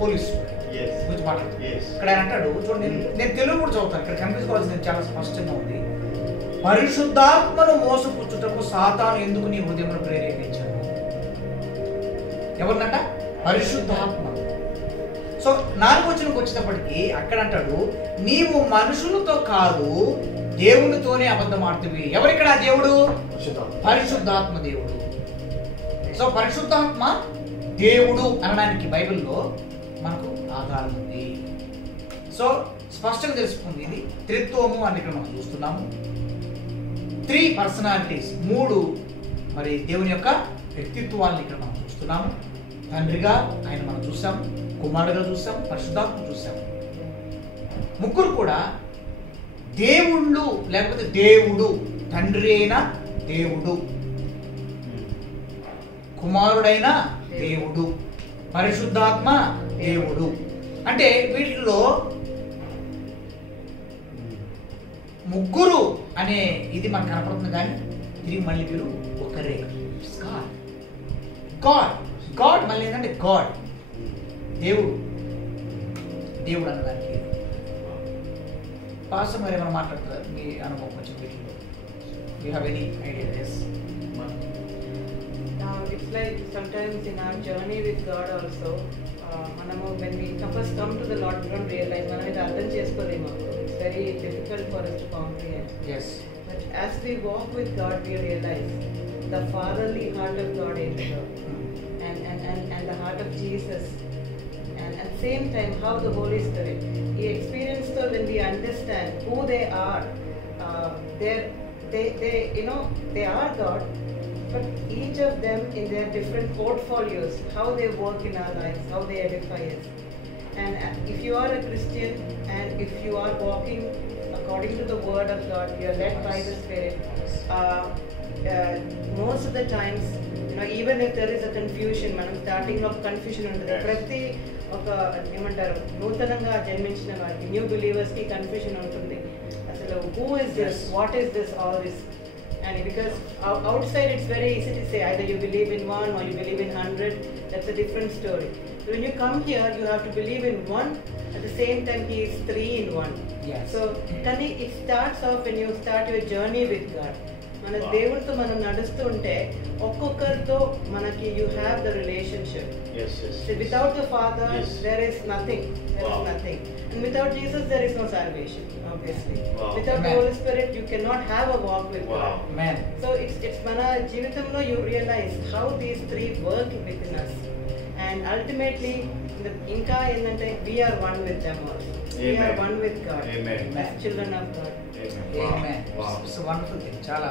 హోలీ స్పిరిట్ గురించి మాట్లాడుతున్నాం. ఇక్కడ ఆయన అంటాడు, చూడండి నేను తెలుగు కూడా చదువుతాను. ఇక్కడ కనిపించుకోవాల్సింది చాలా స్పష్టంగా ఉంది. పరిశుద్ధాత్మను మోసపుచ్చుటకు సాతాను ఎందుకు నీ హృదయమును ప్రేరేపించాడు? ఎవరినంట? పరిశుద్ధాత్మ. సో 4వ వచనంకి వచ్చేటప్పటికి అక్కడ అంటాడు, నీవు మనుషులతో కాదు దేవునితోనే అబద్ధం ఆడుతుంది. ఎవరిక్కడ దేవుడు? పరిశుద్ధాత్మ దేవుడు. సో పరిశుద్ధాత్మ దేవుడు అనడానికి బైబిల్లో మనకు ఆధారం ఉంది. సో స్పష్టంగా తెలుసుకుంది. ఇది త్రిత్వము అని ఇక్కడ మనం చూస్తున్నాము. 3 పర్సనాలిటీస్, 3 మరి దేవుని యొక్క వ్యక్తిత్వాన్ని ఇక్కడ మనం చూస్తున్నాము. తండ్రిగా ఆయన మనం చూసాము, కుమారుడుగా చూసాం, పరిశుద్ధాత్మ చూసాము. 3 కూడా దేవుళ్ళు లేకపోతే దేవుడు. తండ్రి అయిన దేవుడు, కుమారుడైన దేవుడు, పరిశుద్ధాత్మ దేవుడు. అంటే వీటిలో 3 అనే ఇది మనకు కనపడుతుంది. కానీ తిరిగి మళ్ళీ వీరు ఒకరే. గాడ్ మళ్ళీ ఏంటంటే గాడ్ దేవుడు. దేవుడు అన్నదానికి పాస్టర్ మరి ఏమైనా మాట్లాడతారు? మీ అనుభవం కొంచెం వీటిలో you have any idea? Yes. It's like sometimes in our journey with God also, when we first come to the Lord, we don't realize మనం ఇది అర్థం చేసుకోలేము. It's very difficult for us to comprehend. Yes. But as we walk with God, we realize the fatherly heart of God in us, and the heart of Jesus, and at the same time how the Holy Spirit He experienced us when we understand who they are. They are God, but each of them in their different portfolios, how they work in our lives, how they edify us. And if you are a Christian and if you are walking according to the word of God, we are led by the Spirit. Most of the times, even if there is a confusion, మనం starting of confusion ఉంటుంది. ప్రతి ఒక ఏమంటారు నూతనంగా జన్మించిన వారికి, new believers కి confusion ఉంటుంది. అసలు who is this, what is this, all this. And because outside it's very easy to say either you believe in one or you believe in 100. That's a different story. So when you come here, you have to believe in one. At the same time, He is three in one. Yes. So it starts off when you start your journey with God. మన దేవుడితో మనం నడుస్తూ ఉంటే ఒక్కొక్కరితో మనకి you have the relationship. Yes, yes. So without the Father, Yes. there is nothing. There is nothing. And without Jesus, there is no salvation. Obviously. Without the Amen. Holy Spirit, you cannot have a walk with God. Man. So it's మన జీవితంలో you realize how these three work within us. And ultimately, ఇంకా ఏంటంటే we are one with them also. We are one with God. Amen. As children of God. Amen. It's a wonderful thing. చాలా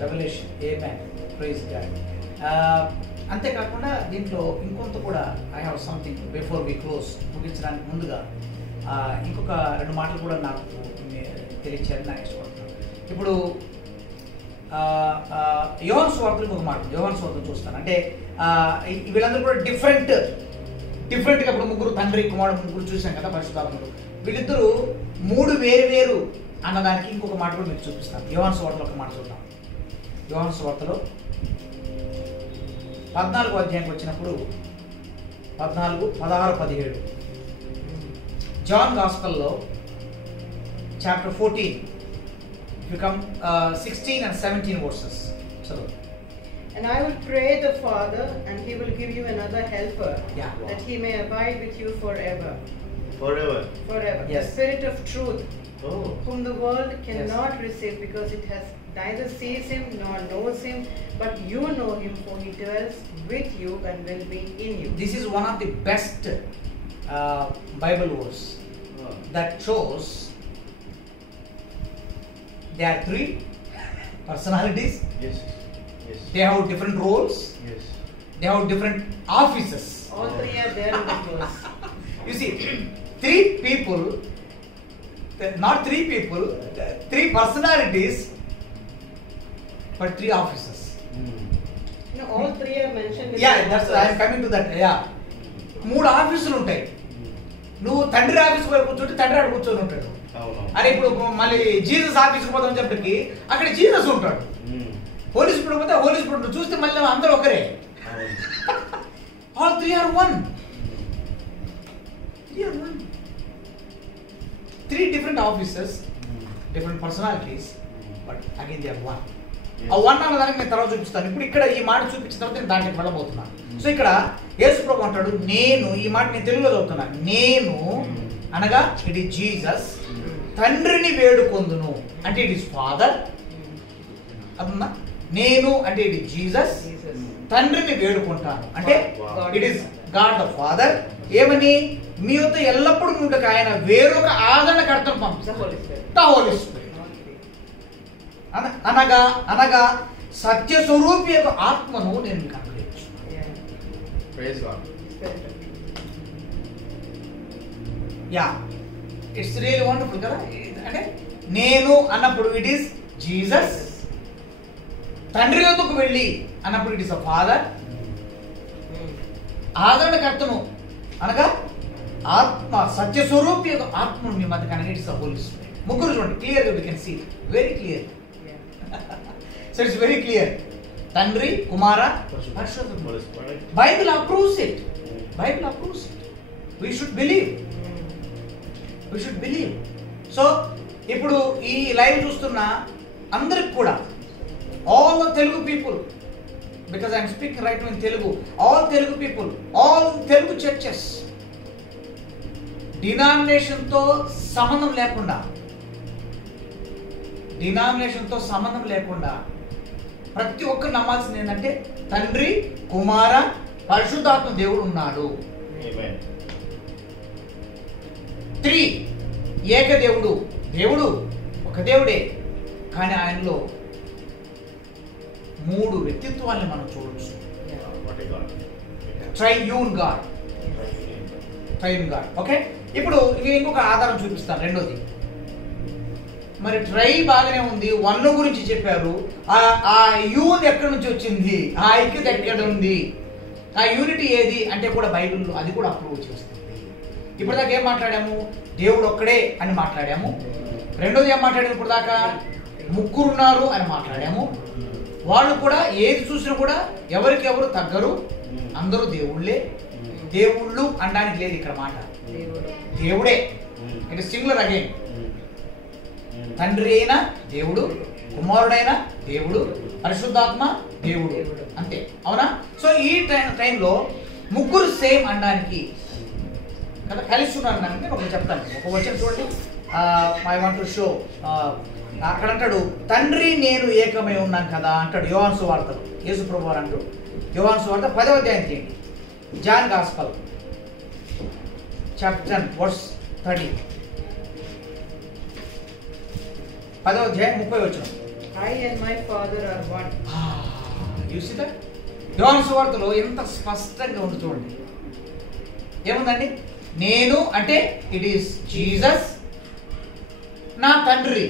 revolution. Amen. Praise God. అంతేకాకుండా దీంట్లో ఇంకొంత కూడా I have something before we close, ముగించడానికి ముందుగా ఇంకొక 2 మాటలు కూడా నాకు తెలియచేయాలని నాకు ఇష్టపడుతున్నాను. ఇప్పుడు యోహాను సువార్తలో ఇంకొక మాట, యోహాను సువార్తను చూస్తాను. అంటే వీళ్ళందరూ కూడా డిఫరెంట్గా, ఇప్పుడు ముగ్గురు తండ్రి కుమారుడు ముగ్గురు చూసాం కదా పరిశుద్ధాత్ముడు. వీళ్ళిద్దరూ 3 వేరు అన్నదానికి ఇంకొక మాట కూడా మీకు చూపిస్తాను. యోహాను సువార్తలో ఒక మాట చూద్దాం. యోహాను సువార్తలో 14వ అధ్యాయంకి వచ్చినప్పుడు 14, 16, 17 John గాస్పెల్లో chapter 14, if you come 16 and 17 verses. చదువు. And I will pray the Father, and He will give you another helper, Yeah. that He may abide with you forever. Forever. Forever. Yes. The Spirit of truth, Oh. whom the world cannot receive, because it has neither sees Him nor knows Him, but you know Him, for He dwells with you and will be in you. This is one of the best Bible verse that shows there are 3 personalities. Yes. Yes. They have different roles. Yes. They have different offices. All three are there in the verse. You see, 3 people, not 3 people, 3 personalities, but 3 offices. All three are mentioned in Yeah, the that's verse. I am coming to that. Yeah. 3 ఆఫీసులు ఉంటాయి. నువ్వు తండ్రి ఆఫీస్కి పోయి కూర్చుంటే తండ్రి ఆడ కూర్చొని ఉంటాడు. అరే ఇప్పుడు మళ్ళీ జీసస్ ఆఫీస్కి పోతామని చెప్పటికి అక్కడ జీసస్ ఉంటాడు. హోలీ స్పిరిట్ పోతే హోలీ స్పిరిట్ చూస్తే మళ్ళీ అందరూ ఒకరే. All 3 are one. 3 are one. 3 different offices, different personalities, but again they are one. ఆ 1 అన్నదానికి నేను తర్వాత చూపిస్తాను. ఇప్పుడు ఇక్కడ ఈ మాట చూపించిన తర్వాత నేను దానికి వెళ్ళబోతున్నాను. సో ఇక్కడ యేసు ప్రభు అంటాడు, నేను, ఈ మాట నేను తెలుగులో చదువుతున్నా, నేను అనగా ఇట్ ఈస్ జీసస్ తండ్రిని వేడుకొందును, అంటే ఇట్ ఈస్ ఫాదర్. అదన్నా, నేను అంటే ఇట్ ఈస్ జీసస్ తండ్రిని వేడుకుంటాను, అంటే it is God the father. ఏమని? మీతో ఎల్లప్పుడూ ఉండక ఆయన వేరొక ఆదరణకర్తను పంపిస్తాడు, ద హోలీ స్పిరిట్. అనగా సత్య స్వరూపి యొక్క ఆత్మను నేను మీకు అనుగ్రహించున్నాను. Praise God. Yeah, it's really wonderful కదా. అంటే నేను అన్నప్పుడు ఇట్ ఈస్ జీసస్, తండ్రి వద్దకు వెళ్ళి అన్నప్పుడు ఇట్ ఈస్ అ ఫాదర్, ఆదరణకర్తను అనగా ఆత్మ సత్యస్వరూపి యొక్క ఆత్మను మీ మధ్య కనుక ఇట్స్ ద హోలీ స్పిరిట్. ముగ్గురు చూడండి, క్లియర్గా we can see very clear. So it's very clear. తండ్రి, కుమార, పరిశుద్ధాత్మ. Bible approves it. Bible approves it. We should believe. We should believe. So ఇప్పుడు ఈ లైవ్ చూస్తున్న అందరికి కూడా, all the Telugu people, because I'm speaking right in Telugu, all Telugu people, all Telugu churches, డినామినేషన్తో సంబంధం లేకుండా ప్రతి ఒక్కరు నమ్మాల్సింది ఏంటంటే తండ్రి, కుమార, పరిశుద్ధాత్మ దేవుడు ఉన్నాడు. 3 ఏకదేవుడు. దేవుడు ఒక దేవుడే, కానీ ఆయనలో 3 వ్యక్తిత్వాన్ని మనం చూడొచ్చు. ట్రైయూన్ గాడ్. ఓకే, ఇప్పుడు ఇంకొక ఆధారం చూపిస్తాను. రెండోది మరి ట్రై బాగానే ఉంది, వన్ గురించి చెప్పారు. ఆ యూన్ ఎక్కడి నుంచి వచ్చింది, ఆ ఐక్యత ఎక్కడ ఉంది, ఆ యూనిటీ ఏది అంటే కూడా బైబిల్లో అది కూడా అప్రూవ్ చేస్తుంది. ఇప్పటిదాకా ఏం మాట్లాడాము? దేవుడు ఒక్కడే అని మాట్లాడాము. రెండోది ఏం మాట్లాడాము? ఇప్పుడు దాకా ముగ్గురున్నారు అని మాట్లాడాము. వాళ్ళు కూడా ఏది చూసినా కూడా ఎవరికి ఎవరు తగ్గరు, అందరూ దేవుళ్ళే. దేవుళ్ళు అనడానికి లేదు ఇక్కడ మాట, దేవుడే. It is singular again. తండ్రి అయినా దేవుడు, కుమారుడైనా దేవుడు, పరిశుద్ధాత్మ దేవుడు, అంతే. అవునా? సో ఈ టైంలో ముగ్గురు సేమ్ అనడానికి కదా, కలిసి ఉన్నారు అనడానికి నేను ఒకటి చెప్తాను. ఒక వచనం చూడండి. I want to show. అక్కడ అంటాడు, తండ్రి నేను ఏకమై ఉన్నాను కదా అంటాడు యోహాను సువార్తలో. యేసు ప్రభువు వారు అంటూ యోహాను సువార్త 10వ అధ్యాయం తీయండి. John gospel chapter 10 verse 30. 10వ అధ్యాయం 30 వచనం. I and my Father are one. You see that? యోహాను సువార్తలో ఎంత స్పష్టంగా ఉంది చూడండి. ఏముందండి? నేను అంటే ఇట్ ఈస్ జీసస్, నా తండ్రి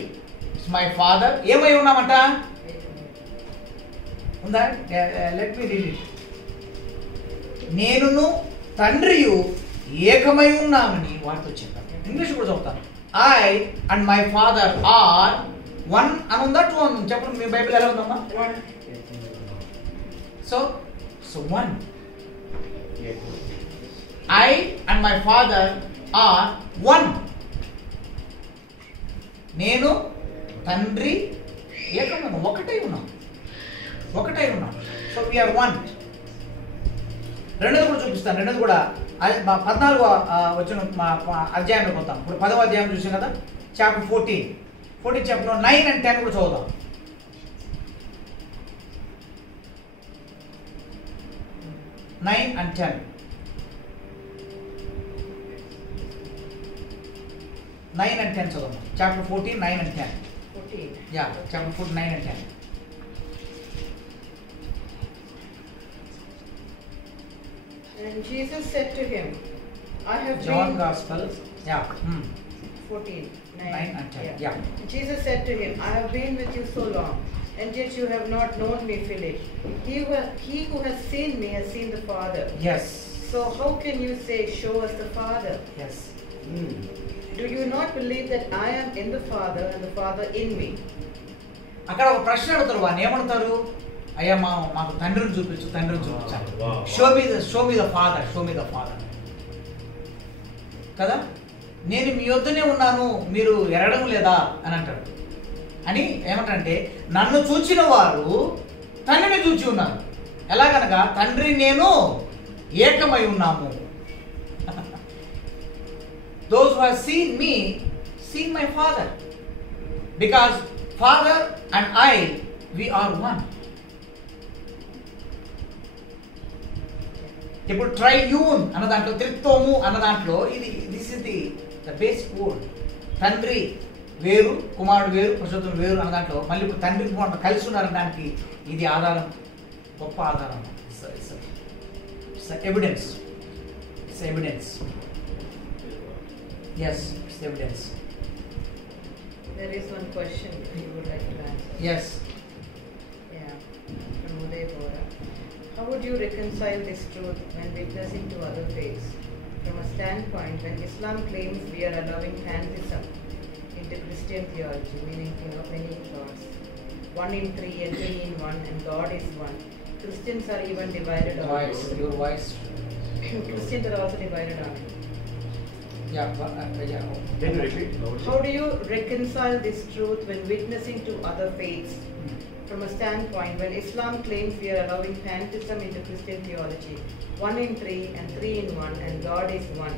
ఇట్స్ మై ఫాదర్. ఏమై ఉన్నామంట? ఉందా? Let me read it. నేనును తండ్రియు ఏకమై ఉన్నామని వారితో చెప్పాను. ఇంగ్లీష్ కూడా చెప్తాను. I and my Father are one అని ఉందా, టూ అని ఉంది? చెప్పండి, మీ బైబిల్ ఎలా ఉందమ్మా? So one. I and my father are one. నేను తండ్రి ఏకమై ఒకటై ఉన్నాం. So we are one. రెండోది కూడా చూపిస్తాను. రెండోది కూడా 14వ వచ్చిన అధ్యాయంలోకి వస్తాం. ఇప్పుడు 10వ అధ్యాయం చూసాం కదా, చాప్టర్ 14 చాప్టర్ 9 and 10 కూడా చదువుదాం. 9 and 10. 9 and 10 చదవండి. Chapter 14, 9 and 10. 14. Yeah, chapter 14, 9 and 10. And Jesus said to him, I have John been... Gospel. Yeah. 14, 9 and 10. Yeah. Jesus said to him, I have been with you so long, and yet you have not known me, Philip. He who has seen me has seen the Father. Yes. So how can you say, show us the Father? Yes. Do you not believe that I am in the Father and the Father in me? అక్కడ ఒక ప్రశ్న అడుగుతారు. వాడిని ఏమడుగుతారు? అయ్యా మాకు తండ్రిని చూపించాలి. Show me the father కదా. నేను మీ వద్దనే ఉన్నాను, మీరు ఎరగడం లేదా అని అంటాడు. అని ఏమంటారంటే, నన్ను చూచిన వారు తండ్రిని చూచి ఉన్నారు. ఎలాగనగా తండ్రి నేను ఏకమై ఉన్నాము. Those who have seen me, seen my Father. Because Father and I, we are one. ఇప్పుడు ట్రైయూన్ అన్న దాంట్లో, త్రిత్వము అన్న దాంట్లో this is the basic word. తండ్రి వేరు, కుమారుడు వేరు, పరిశుద్ధుడు వేరు అన్న దాంట్లో మళ్ళీ ఇప్పుడు తండ్రి కుమారుడు కలిసి ఉన్నారనడానికి ఇది ఆధారం, గొప్ప ఆధారం. Evidence. Yes, it's evidence. There is one question you would like to answer. Yes. Yeah, from Uday Bora. How would you reconcile this truth when witnessing to other faiths? From a standpoint, when Islam claims we are allowing pantheism into Christian theology, meaning many gods, 1 in 3 and 3 in 1, and God is one. Christians are even divided on it. Your voice. Christians are also divided on it. Yeah. Can you repeat? How do you reconcile this truth when witnessing to other faiths? From a standpoint, when Islam claims we are allowing pantheism into Christian theology, 1 in 3 and 3 in 1, and God is one.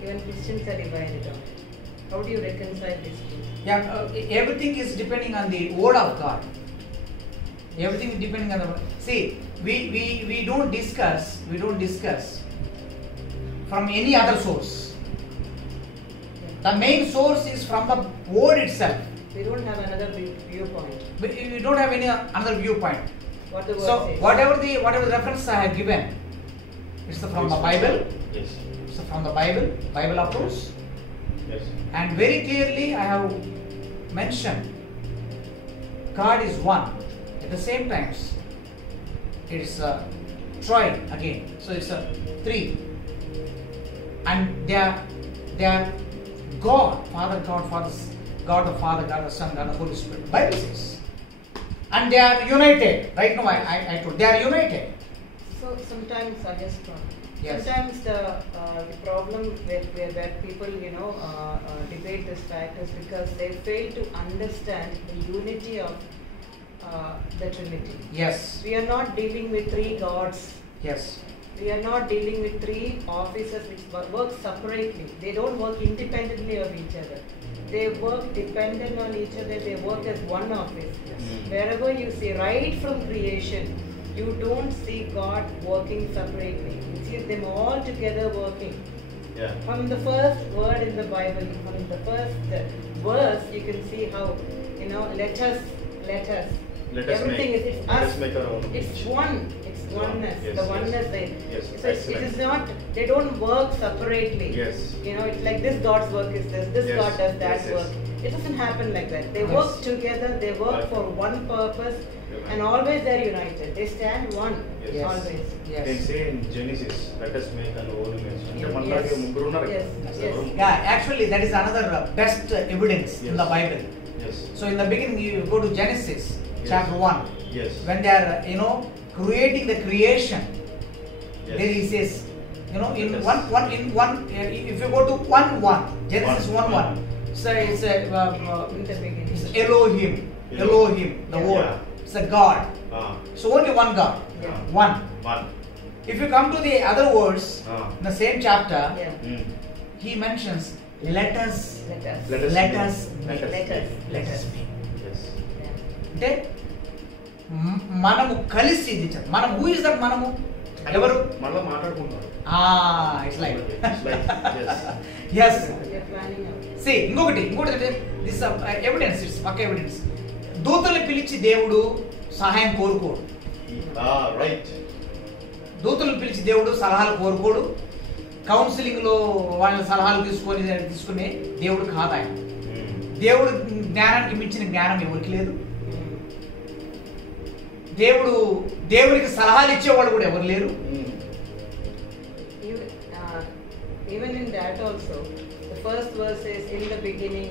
Even Christians are divided on it. How do you reconcile this truth? Yeah, everything is depending on the word of God. Everything is depending on the word. See, we don't discuss from any other source. The main source is from the word itself. We don't have another viewpoint. We don't have any another viewpoint. What the word So says. whatever the reference I have given, it's from the Bible. Yes. It's from the Bible approves. Yes. And very clearly I have mentioned God is one. At the same times, it's Troy again. So it's a three, and they are God, Father, God, Father, God the Father, God the Son, God the Holy Spirit. Bible says, and they are united. Right now, I told they are united. So sometimes I just Yes. sometimes the problem where people debate this fact is because they fail to understand the unity of the Trinity. Yes, We are not dealing with three gods. yes, We are not dealing with three offices which work separately. They don't work independently of each other. They work dependent on each other. They work as one office. yes. Wherever you see, right from creation, you don't see God working separately. You see them all together working. Yeah. From the first word in the Bible, from the first verse, you can see how, let us. Let us Everything make, is it's let us. us make our own It's image. one. It's It's one. oneness. Yes, The yes. oneness. Yes, So it excellent. is not. They don't work separately. Yes. It's like this God's work is this. This Yes, God does that yes, yes. work. It doesn't happen like that. They Yes. work together. They work Right. for one purpose, Amen. and always they're united. They stand one. Yes. Always. Yes. Can say in Genesis, let us make an own image. అంటే Yes. మనలాగే ముగ్గురు ఉన్నారు Yes. కదా. Yes. ఎవరు? Yeah, actually, that is another best evidence in Yes. the Bible. Yes. So in the beginning, you go to Genesis chapter 1. Yes. When they are, creating the creation, Yes. there he says, in Yes. one, if you go to 1:1, Genesis 1:1, so it's In the beginning. it's Elohim, the Yeah. word. It's a God. Ah, So only one God, Yeah. one. one. If you come to the other words Ah. in the same chapter, Yeah. Mm. he mentions, let us Let us. Let us Let make. us Let us Let us. make. let us be. Yes. Yeah. అంటే మనము కలిసి ఇది మనం who is that మనము ఎవరు మళ్ళా మాట్లాడుకుంటారు. It's like It's like, yes. Yes We are planning out. See ఇంకొకటి దిస్ ఎవిడెన్స్ ఇట్స్ పక్క ఎవిడెన్స్ దూతల్ని పిలిచి దేవుడు సహాయం కోరుకోడు. Ah, right. దూతలను పిలిచి దేవుడు సలహాలు కోరుకోడు. కౌన్సిలింగ్ లో వాళ్ళ సలహాలు తీసుకునే దేవుడు కాదు ఆయన. Mm. దేవుడు జ్ఞానానికి మించిన జ్ఞానం ఎవరికి లేదు. Mm. దేవుడికి సలహాలు ఇచ్చేవాడు కూడా ఎవరు లేరు. Mm. Even in that also, the first verse is in the beginning,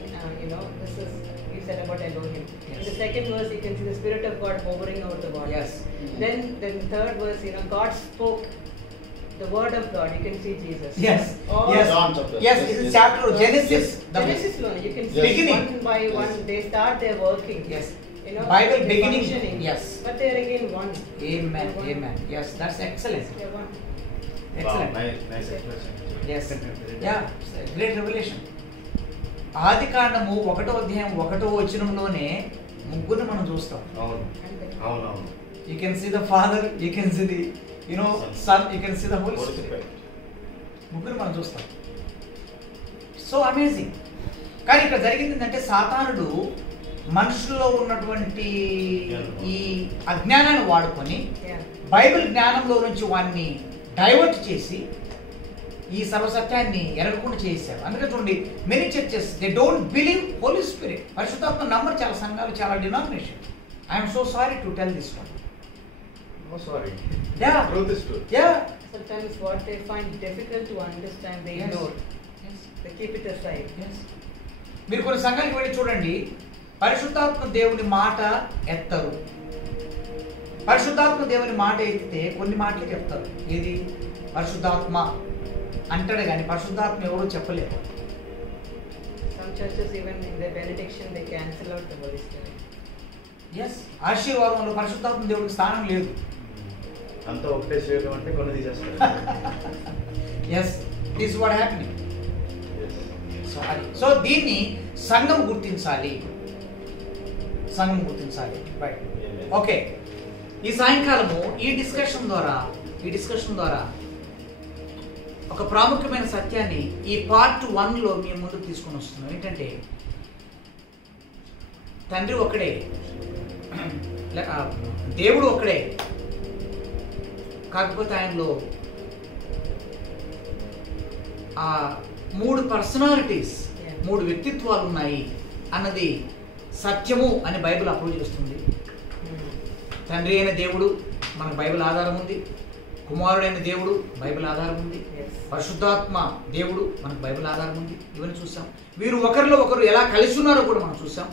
this is, you said about Elohim. Yes. In the second verse, you can see the Spirit of God hovering over the water. Yes. Then third verse, God spoke the word of God. You can see Jesus. Yes. All Yes. John chapter. Yes, it's in chapter Genesis. Genesis alone, you can see Beginning. one by one, they start their working. Yes. Bible Bible beginning. functioning. Yes. But they are again one. Amen. They're one. Amen. Yes, that's excellent. They're one. Excellent. Wow, nice explanation. Yes. Yeah, great revelation. ఆదికాండము 1వ అధ్యాయం 1వ వచనంలోనే ముగ్గురిని మనం చూస్తాం. అవును. And the అవును. You can see the Father, you can see the Son, you can see the Holy Holy Spirit. Spirit. ముగ్గురు మనం చూస్తాం. So amazing. కానీ ఇక్కడ జరిగింది ఏంటంటే సాతానుడు మనుషుల్లో ఉన్నటువంటి ఈ అజ్ఞానాన్ని వాడుకొని Yeah. బైబిల్ జ్ఞానంలో నుంచి వాడిని డైవర్ట్ చేసి ఈ సర్వసత్యాన్ని ఎరగకుండా చేశారు. అందుకే చూడండి, many churches they don't believe Holy Spirit. పరిశుద్ధాత్మ నమ్మరు చాలా సంఘాలు, చాలా denomination. I'm so sorry to tell this one. Oh, sorry. Yeah. Truth is truth. Yeah. Sometimes what they find difficult to understand, they Yes. ignore. Yes. They keep it aside. Yes. మీరు కొన్ని సంఘానికి వెళ్ళి చూడండి, పరిశుద్ధాత్మ దేవుని మాట ఎత్తరు. పరిశుద్ధాత్మ దేవుని మాట ఎత్తితే కొన్ని మాటలు చెప్తారు. ఏది పరిశుద్ధాత్మ అంటాడు కానీ పరిశుద్ధాత్మ ఎవరో చెప్పలేరు. Some churches even in their benediction they cancel out the Holy Spirit. Yes, ఆశీర్వాదంలో పరిశుద్ధాత్మ దేవుడికి స్థానం లేదు. అంతా ఒకటే చేయడం అంటే కొన్ని తీసేస్తారు. Yes, this what happening. Yes. So దీన్ని సంఘం గుర్తించాలి. రైట్. ఓకే, ఈ సాయంకాలము ఈ డిస్కషన్ ద్వారా ఒక ప్రాముఖ్యమైన సత్యాన్ని ఈ పార్ట్ 1లో మీ ముందుకు తీసుకొని వస్తున్నాం. ఏంటంటే తండ్రి ఒక్కడే, దేవుడు ఒక్కడే, కాకపోతే ఆయనలో ఆ 3 పర్సనాలిటీస్, 3 వ్యక్తిత్వాలు ఉన్నాయి అన్నది సత్యము అని బైబిల్ అప్రూవ్ చేస్తుంది. తండ్రి అయిన దేవుడు మనకు బైబిల్ ఆధారం ఉంది. కుమారుడైన దేవుడు బైబిల్ ఆధారం ఉంది. పరిశుద్ధాత్మ దేవుడు మనకు బైబిల్ ఆధారం ఉంది. ఇవన్నీ చూసాం. వీరు ఒకరిలో ఒకరు ఎలా కలిసి ఉన్నారో కూడా మనం చూసాం.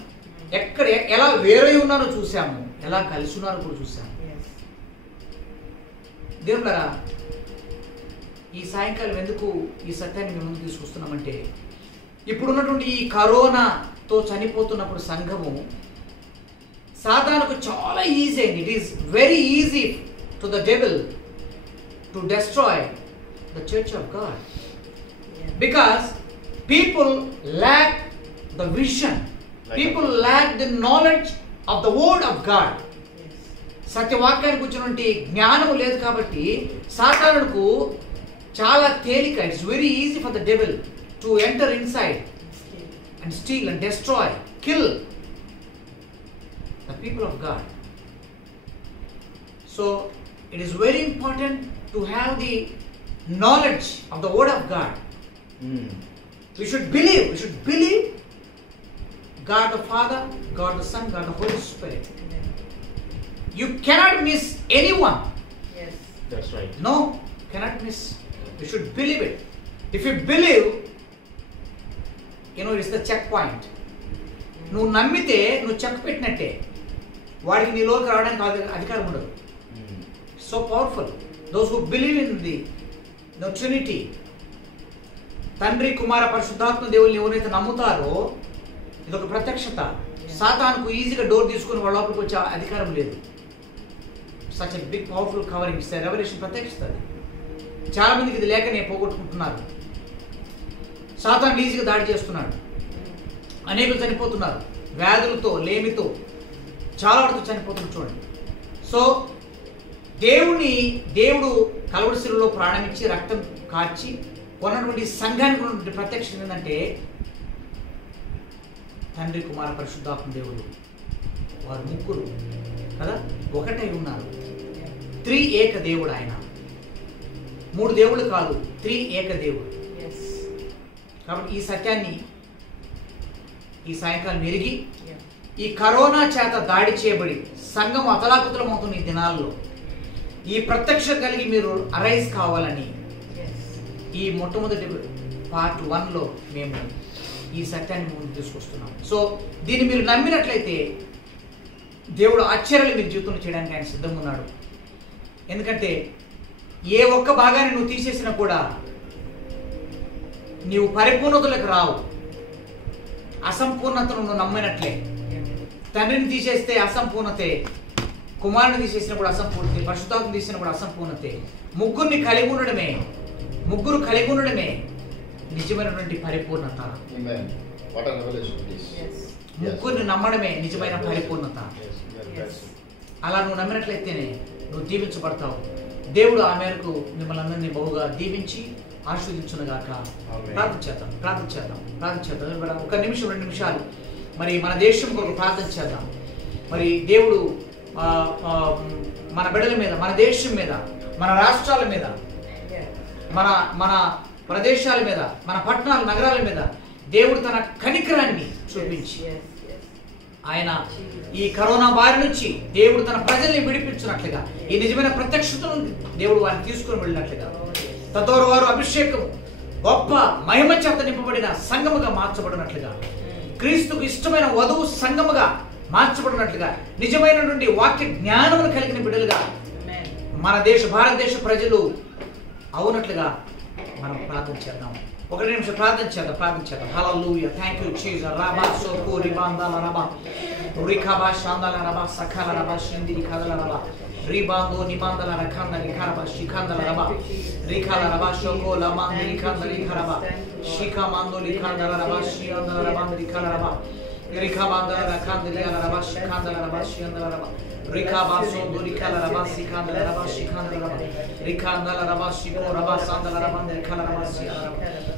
ఎక్కడ ఎలా వేరే ఉన్నారో చూసాము, ఎలా కలిసి ఉన్నారో కూడా చూసాము. దేవుడారా, ఈ సాయంకాలం ఎందుకు ఈ సత్యాన్ని మేము ముందు తీసుకొస్తున్నామంటే, ఇప్పుడున్నటువంటి ఈ కరోనాతో చనిపోతున్నప్పుడు సంఘము సాతానుకు చాలా ఈజీ అయింది. It is very easy to the devil to destroy the church of God, because people lack the vision, people lack the knowledge of the word of God. సత్యవాక్యానికి వచ్చినటువంటి జ్ఞానము లేదు కాబట్టి సాతానుకు చాలా తేలిక. It's very easy for the devil to enter inside and steal and destroy, kill the people of God. So it is very important to have the knowledge of the word of God. We should believe God the Father, God the Son, God the Holy Spirit. You cannot miss anyone. Yes. That's right. No, cannot miss. You should believe it. If you believe, it's the checkpoint. నువ్వు నమ్మితే నువ్వు check పెట్టినట్టే, వాడికి నీలోకి రావడానికి అధికారం ఉండదు. So powerful those who believe in the Trinity, తండ్రి కుమార పరిశుద్ధాత్మ దేవుల్ని ఎవరైతే నమ్ముతారో ఇదొక ప్రత్యక్షత. సాతానుకు ఈజీగా డోర్ తీసుకుని వాళ్ళ లోపలికి వచ్చే అధికారం లేదు. Such a big powerful covering, it's revolution, ప్రత్యక్షత. చాలా మందికి ఇది లేకనే పోగొట్టుకుంటున్నారు. సాతాను ఈజీగా దాడి చేస్తున్నాడు. అనేకులు చనిపోతున్నారు వ్యాధులతో, లేమితో, చాలా వరకు చనిపోతున్నారు. చూడండి. సో దేవుడు కలువరి శిలువలో ప్రాణమిచ్చి రక్తం కార్చి కొన్నటువంటి సంఘానికి ఉన్నటువంటి ప్రత్యక్షం ఏంటంటే, తండ్రి కుమార పరిశుద్ధాత్మ దేవుడు వారు ముగ్గురు కదా ఒకటై ఉన్నారు. త్రీ ఏక దేవుడు ఆయన. మూడు దేవుడు కాదు, త్రీ ఏక దేవుడు. కాబట్టి ఈ సత్యాన్ని ఈ సాయంకాలం ఎరిగి, ఈ కరోనా చేత దాడి చేయబడి సంఘం అతలాకుతలం అవుతున్న ఈ దినాల్లో ఈ ప్రత్యక్ష కలిగి మీరు అరైజ్ కావాలని ఈ మొట్టమొదటి పార్ట్ 1లో మేము ఈ సత్యాన్ని ముందు తీసుకొస్తున్నాం. సో దీన్ని మీరు నమ్మినట్లయితే దేవుడు ఆశ్చర్యాలు మీ జీవితంలో చేయడానికి ఆయన సిద్ధంగా ఉన్నాడు. ఎందుకంటే ఏ ఒక్క భాగాన్ని నువ్వు తీసేసినా కూడా నీవు పరిపూర్ణతలకు రావు. అసంపూర్ణతను నువ్వు నమ్మినట్లే. తండ్రిని తీసేస్తే అసంపూర్ణతే, కుమారుని తీసేసిన కూడా అసంపూర్ణతే, పరిశుద్ధాత్మ తీసిన కూడా అసంపూర్ణతే. ముగ్గురు కలిగి ఉండడమే నిజమైనటువంటి పరిపూర్ణత. ముగ్గురిని నమ్మడమే నిజమైన పరిపూర్ణత. అలా నువ్వు నమ్మినట్లయితేనే నువ్వు దీవించబడతావు. దేవుడు ఆ మేరకు మిమ్మల్ని అందరినీ బహుగా దీవించి ఆశీర్వదించునుగాక. ప్రార్థన చేద్దాం. ఒక నిమిషం, 2 నిమిషాలు మరి మన దేశం కొరకు ప్రార్థన చేద్దాం. మరి దేవుడు మన బిడ్డల మీద, మన దేశం మీద, మన రాష్ట్రాల మీద, మన ప్రదేశాల మీద, మన పట్టణాల నగరాల మీద దేవుడు తన కనికరాన్ని చూపించి ఆయన ఈ కరోనా బారి నుంచి దేవుడు తన ప్రజల్ని విడిపించినట్లుగా, ఈ నిజమైన ప్రత్యక్షతను దేవుడు వారిని తీసుకుని వెళ్ళినట్లుగా, తద్వారా వారు అభిషేకం గొప్ప మహిమ చేత నింపబడిన సంఘముగా మార్చబడినట్లుగా, క్రీస్తుకు ఇష్టమైన వధువు సంఘముగా మార్చబడినట్లుగా, నిజమైనటువంటి వాక్య జ్ఞానమును కలిగిన బిడ్డలుగా మన భారతదేశ ప్రజలు అవునట్లుగా మనం ప్రార్థన చేద్దాం. 1 నిమిషం ప్రార్థన చేద్దాం. హల్లెలూయా. Thank you Jesus. రబా సోకు రిబాందాల రబా రిఖబా శాందాల రబా సఖాల రబా షింది ఖదల రబా రిబాందో నిబాందల రఖంద రిఖరబా శిఖందల రబా రిఖాల రబా షోకో లమాంద రిఖంద రిఖరబా శిఖమాందో రిఖందల రబా షియాందల రబా రిఖాల రబా రిఖబాందల రఖంద రియాల రబా శిఖందల రబా షియాందల రబా Rikabaso Durikala Rabasi Kandala Rabashi Kandala Rikandala Rabashiko Rabasandala Rabanda Kalarabasi.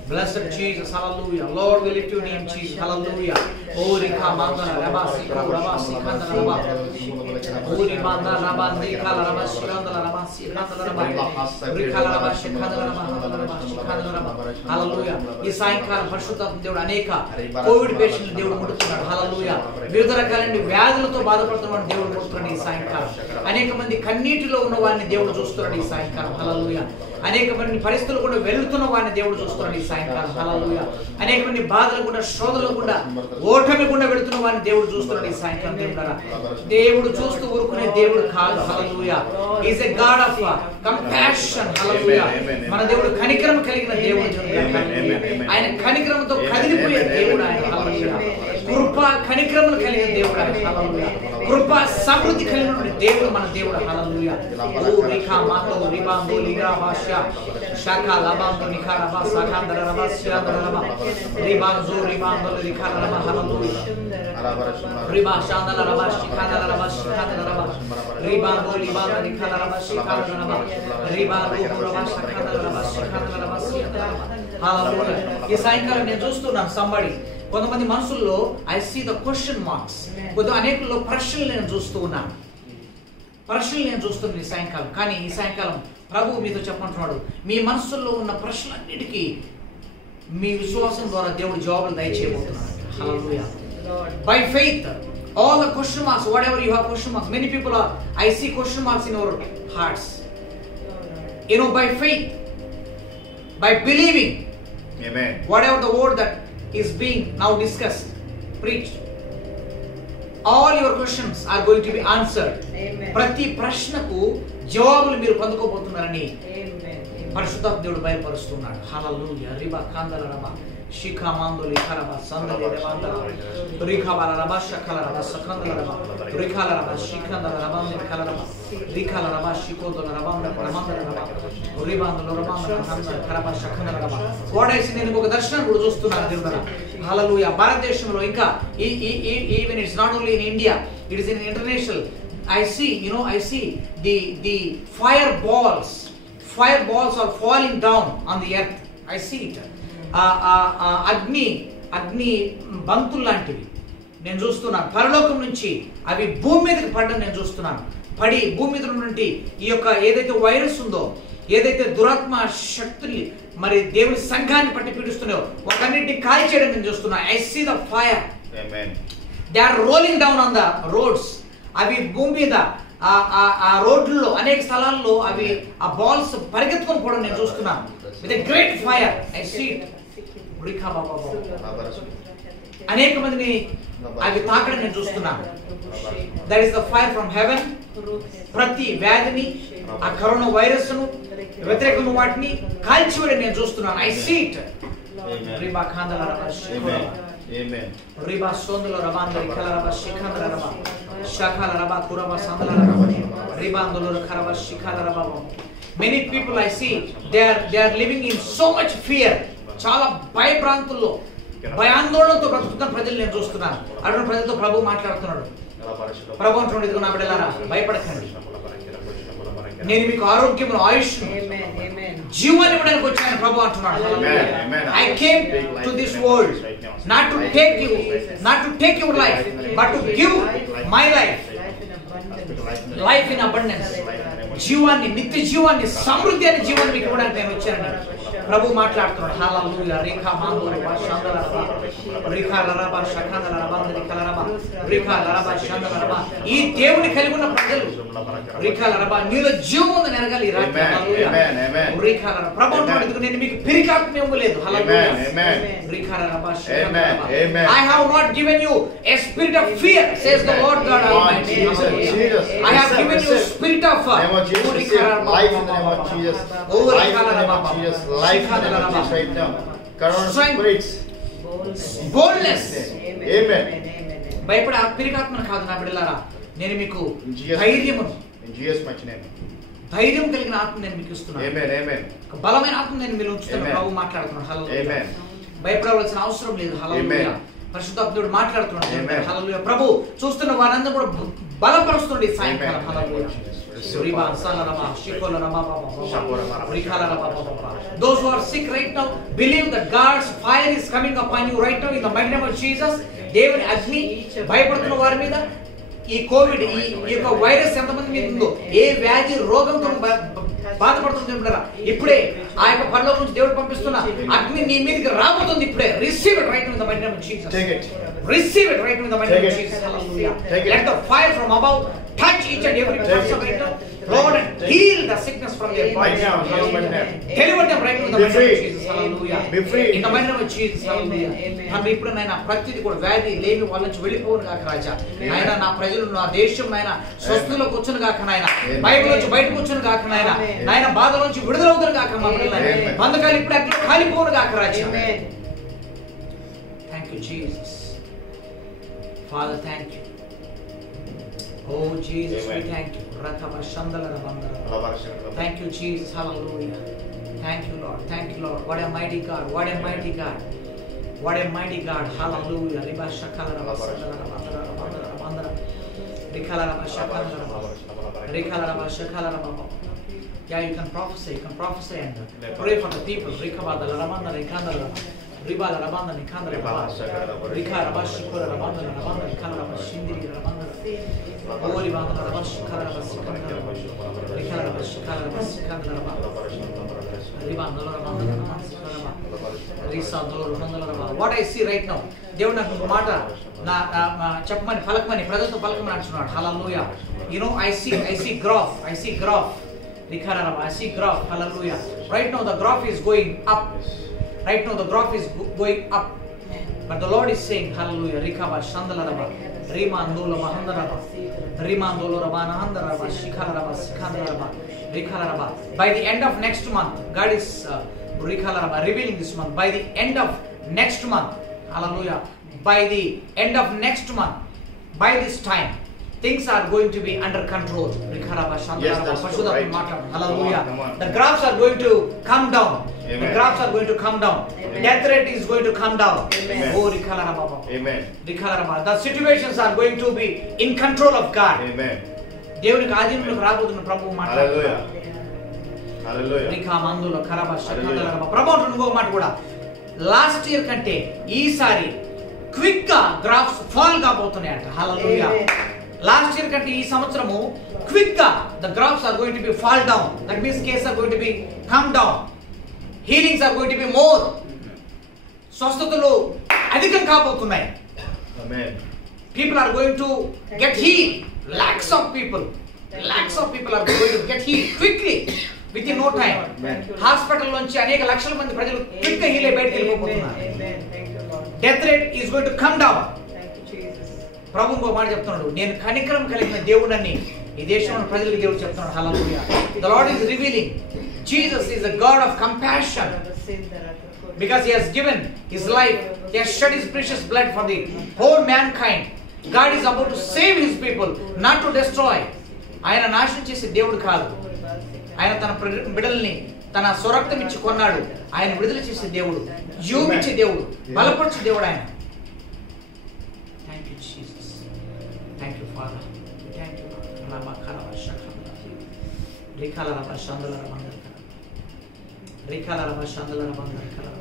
Blessed Jesus, hallelujah. Lord, we lift your name, Jesus, hallelujah. Oh Rikamandala Rabasi Rabasi Kandala Rabasi. Oh Rimandala Rabandi Kalarabashi Kandala Rabasi Kandala Rabasi. Rikala Rabashi Kandala Rabasi Kandala Rabasi. Hallelujah. ఈ సాయంకాలం పరిశుద్ధాత్మ దేవుడు అనేక Covid పేషెంట్లు దేవుడు ముడుతున్నాడు. హల్లెలూయా. వివిధ రకాలైన వ్యాధులతో బాధపడుతున్న దేవుడు ముడుతున్నాడు ఈ సాయంకాలం. అనేక మంది కన్నీటిలో ఉన్న వారిని దేవుడు చూస్తున్నాడు ఈ సాయంకాలం. హల్లెలూయా. అనేక మంది పరిస్థితులు కూడా వెళ్తున్న వారిని దేవుడు చూస్తున్నాడు ఈ సాయంకాలం. హల్లెలూయా. అనేక మంది బాధలు కూడా శోధనలు కూడా ఓటమి కూడా వెళ్తున్న వారిని దేవుడు చూస్తున్నాడు ఈ సాయంకాలం. దేవుడు చూస్తూ ఊరుకునే దేవుడు కాదు. Hallelujah. Is a God of compassion. Hallelujah. మన దేవుడు కనికరం కలిగిన దేవుడు. ఆయన కనికరంతో కదిలిపోయే దేవుడు ఆయన. హల్లెలూయా. కృప కనికరములు కలిగిన దేవుడు ఆయన. హల్లెలూయా. కృప సమృద్ధి కలిగిన దేవుడు మన దేవుడు. హల్లెలూయా. ఓ రికా మాతో రిబాందో లిరాబాష షాకా లబాందో నిఖారబా సాఖాందర రబా శిరాందర రబా రిబాంజో రిబాందో లిఖార రబా. హల్లెలూయా. రిబా షాందల రబా షిఖాందల రబా షిఖాందల రబా రిబాందో లిబాందో నిఖార రబా షిఖాందల రబా రిబాందో రబా షాఖాందల రబా షిఖాందల రబా శిరాందర రబా. హల్లెలూయా. ఈ సాయంకాలం నేను చూస్తున్నాను సంబడి కొంతమంది మనసుల్లో I see the question marks. అనేకల్లో ప్రశ్నలు నేను చూస్తూ ఉన్నాను. ప్రశ్నలు నేను చూస్తున్నాను ఈ సాయంకాలం. కానీ ఈ సాయంకాలం ప్రభు మీతో చెప్పమంటున్నాడు, మీ మనసుల్లో ఉన్న ప్రశ్నలన్నిటికీ మీ విశ్వాసం ద్వారా దేవుడు జవాబులు దయచేయబోతున్నాడు. హల్లెలూయా. By faith, all the question marks, whatever you have question marks, many people are, I see question marks in our hearts. You know, by faith, by believing, Amen. Whatever the word that is being now discussed, preached, all your questions are going to be answered. Amen. ప్రతి ప్రశ్నకు జవాబులు మీరు పొందుకోబోతున్నారని Amen. పరిశుద్ధాత్మ దేవుడు బయలుపరుస్తున్నాడు. హల్లెలూయా. రిబా కాందల రబా షిఖా మాందోలి ఖరబా సందలి రబాందల రిఖాబల రబా షఖల రబా సఖందల రబా రిఖాల రబా షిఖందల రబాందల ఖలరబా రిఖాల రబా షికోదల రబాందల రబాందల రబా రిబాందల రబాందల హందల ఖరబా షఖందల రబా. వాడేసి నేను ఒక దర్శనం కూడా చూస్తున్నాను దేవుడా. హల్లెలూయా. భారతదేశంలో ఇంకా even it's not only in India, it is in international. I see the fireballs are falling down on the earth. I see it. అగ్ని బంతులు లాంటివి నేను చూస్తున్నాను. పరలోకం నుంచి అవి భూమి మీదకి పడడం నేను చూస్తున్నాను. పడి భూమి మీద నుండి ఈ యొక్క ఏదైతే వైరస్ ఉందో, ఏదైతే దురాత్మ శక్తుల్ని మరి దేవుని సంఘాన్ని పట్టి పీడిస్తున్నాయో ఒకన్నిటిని కాల్ చేయడం నేను చూస్తున్నా. I see the fire. Amen. They are rolling down on the roads. అవి భూమి మీద ఆ రోడ్లలో అనేక స్థలాల్లో అవి ఆ బాల్స్ పరిగెత్తుకొని పోవడం నేను చూస్తున్నాను. With a great fire I see it. అనేక మందిని అవి తాకడం నేను చూస్తున్నాను. That is the fire from heaven. ప్రతి వ్యాధిని, ఆ కరోనా వైరస్ ను, వ్యతిరేకమైన వాటిని కాల్చివేయడం నేను చూస్తున్నాను. I see it. రిబా ఖాందల రబా షిఖోరబా Amen. Riba sondolo rabandari kalaraba shikandara raba shakala raba kuraba sandala raba ribandolo karaba shikala raba. Many people I see they are living in so much fear. చాలా భయభ్రాంతుల్లో భయాందోళనతో బ్రతుకుతున్న ప్రజలు నేను చూస్తున్నాను. అటువంటి ప్రజలతో ప్రభు మాట్లాడుతున్నాడు. ప్రభు అంటున్నాడు, ఇదిగో నా బిడ్డలారా భయపడకండి, నేను మీకు ఆరోగ్యమును ఆయుష్ జీవాన్ని ఇవ్వడానికి వచ్చాను ప్రభు అంటున్నాడు. I came to this world not to take your life but to give my life in abundance. జీవాన్ని, నిత్య జీవాన్ని, సమృద్ధి అనే జీవాన్ని మీకు ఇవ్వడానికి నేను వచ్చానని ప్రభు మాట్లాడుతున్నాడు. హల్లెలూయా. రేఖా మాందో రబా షందల రబా రేఖా రబా షఖందల రబా రేఖా రబా రేఖా రబా షందల రబా. ఈ దేవుని కలిగి ఉన్న ప్రజలు రేఖా రబా నీలో జీవం ఉందని ఎరగాలి. హల్లెలూయా. రేఖా రబా ప్రభు అంటున్నాడు, నేను మీకు పిరికాత్మ ఇవ్వలేదు. హల్లెలూయా. రేఖా రబా షందల రబా. I have not given you a spirit of fear, says the Lord God Almighty. I have given you a spirit of life in the name of Jesus. Life in the name of Jesus. Life in the name of Jesus right now. Corona spirits. Boldness. Amen. భయపడే ఆ పిరికాత్మను కాదు నా బిడ్డలారా, నేను మీకు ధైర్యమును, in Jesus mighty name. ధైర్యం కలిగిన ఆత్మ నేను మీకు ఇస్తున్నాను. Amen. Amen. బలమైన ఆత్మ నేను మీరు ఉంచుతాను. ప్రభు మాట్లాడుతున్నాడు. హల్లెలూయా. Amen. భయపడవలసిన అవసరం లేదు. హల్లెలూయా. పరిశుద్ధాత్ముడు మాట్లాడుతున్నాడు. హల్లెలూయా. ప్రభు చూస్తున్న వారందరూ కూడా బలపరుస్తుంది సాయంకాలం. Amen. Hallelujah. Receive రిబా power. సల్లరమా షికోలరమా Shapora bara. రిఖాలరమా. Those who are sick right now, believe that God's fire is coming upon you right now in the mighty name of Jesus. దేవుని అగ్ని భయపడుతున్న వారి మీద, ఈ కోవిడ్ ఈ యొక్క వైరస్ ఎంతమంది మీద ఉందో, ఏ వ్యాధి రోగంతో బాధపడుతుంటారా, ఇప్పుడే ఆ యొక్క పరలోకం నుంచి దేవుడు పంపిస్తున్న అగ్ని నీ మీదకి రాబోతుంది. ఇప్పుడే receive it right in the mighty name of Jesus. Take it. Receive it right in the mighty name of Take it. Jesus. Hallelujah. Take it. Let the fire from above touch each and every person right now, Lord, and heal the sickness from their bodies. Right now, yes, right now. Deliver them right in the Be mighty name of free. Jesus. Hallelujah. Be free. In the mighty name of Jesus. Hallelujah. Amen. తండ్రి, ఇప్పుడు నాయన ప్రతిది కూడా వ్యాధి లేని వాళ్ళ నుంచి వెళ్ళిపోవును గాక రాజా. నాయన నా ప్రజలు, నా దేశం నాయన స్వస్థలో కూర్చుని గాక నాయన, బైబిల్ నుంచి బయటకు వచ్చును గాక నాయన, నాయన బాధల నుంచి విడుదలవుతారు గాక మా పిల్లలు, Amen. బంధకాలు ఇప్పుడు అట్లా కాలిపోవును గాక రాజా. Amen. Thank you, Jesus. Father, thank you. Oh, Jesus, we Amen. thank you. Rakaba Shandala Rabandara. Thank you, Jesus. Hallelujah. Thank you, Lord. Thank you, Lord. What a mighty God. What a mighty God. What a mighty God. Hallelujah. Riba Shakala Rabandara Rabandara. Rikala Rabba Shakala Rabandara. Rikala Rabba Shakala Rabandara. Yeah, you can prophesy. You can prophesy and pray for the people. Rikaba the Rabandara Rikandara. Riba la Rabanda Nikandara Rabandara. Rika Rabba Shikura Rabandara Rabandara Rikala Rabba Shindiri Rabandara. Holy Rabandara Rabba Shikara Rabba Sikandara. Rikala Rabba Shikara Rabba Sikandara Rabandara. Ribandala Rabandara Rabba Sikandara. Risa Dolo Rabandara Rabba. What I see right now, దేవుడు నాకు ఒక మాట నా చెప్పమని పలకమని ప్రజలతో పలకమని అంటున్నాడు. హల్లెలూయా. You know, I see graph. Rikara Rabba, I see graph. Hallelujah. Right now the graph is going up. Right now the graph is going up. But the Lord is saying, hallelujah, Rikaba Shandalaraba, Rimandula Mahandaraba, Rimandula Rabanahandaraba, Shikalaraba, Sikandaraba, Rikalaraba. By the end of next month, God is Rikalaraba revealing this month. By the end of next month, hallelujah, by the end of next month, by this time, things are going to be under control. Yes, that's true, right. Hallelujah. Come on. The graphs are going to come down. Amen. The graphs are going to come down. Amen. Death rate is going to come down. Amen. Oh, Rikalaraba. Amen. Rikalaraba. The situations are going to be in control of God. Amen. దేవునికి ఆధీనంలోకి రాబోతున్న ప్రభువు Hallelujah. మాట్లాడుతున్నాడు. Hallelujah. Rica మందుల ఖరాబ శకందలరబ. ప్రభువు అంటున్న ఇంకో మాట కూడా, లాస్ట్ ఇయర్ కంటే ఈసారి క్విక్ గా గ్రాఫ్స్ ఫాల్ కాబోతున్నాయంట. హల్లెలూయా. లాస్ట్ ఇయర్ కంటే ఈ సంవత్సరము క్విక్ గా the graphs are going to be fall down. That means cases are going to be come down. Healings are going to be more. స్వస్థతలు అధికం కాబోతున్నాయి. Amen. People are going to get healed. Lakhs of people are going to get healed quickly within no time. Hospital నుంచి అనేక లక్షల మంది ప్రజలు quick గా heal అయి బయటకు వెళ్ళిపోతున్నారు. Death rate is going to come down. ప్రభు ఇంకో మాట చెప్తున్నాడు, నేను కనికరం కలిగిన దేవుడని ఈ దేశంలో ప్రజలకు దేవుడు చెప్తున్నాడు. హల్లెలూయా. The Lord is revealing Jesus is a God of compassion because he has given his life, he has shed his precious blood for the whole mankind. God is about to save his people, not to destroy. ఆయన నాశనం చేసే దేవుడు కాదు. ఆయన తన బిడ్డల్ని తన స్వరక్తం ఇచ్చి కొన్నాడు. ఆయన విడుదల చేసే దేవుడు, జీవించే దేవుడు, బలపరిచే దేవుడు ఆయన. Thank you Jesus. Thank you father. Thank you రామ ఖరవ షఖంద రిఖాల రమ షందల రమందర రిఖాల రమ షందల రమందర ఖరవ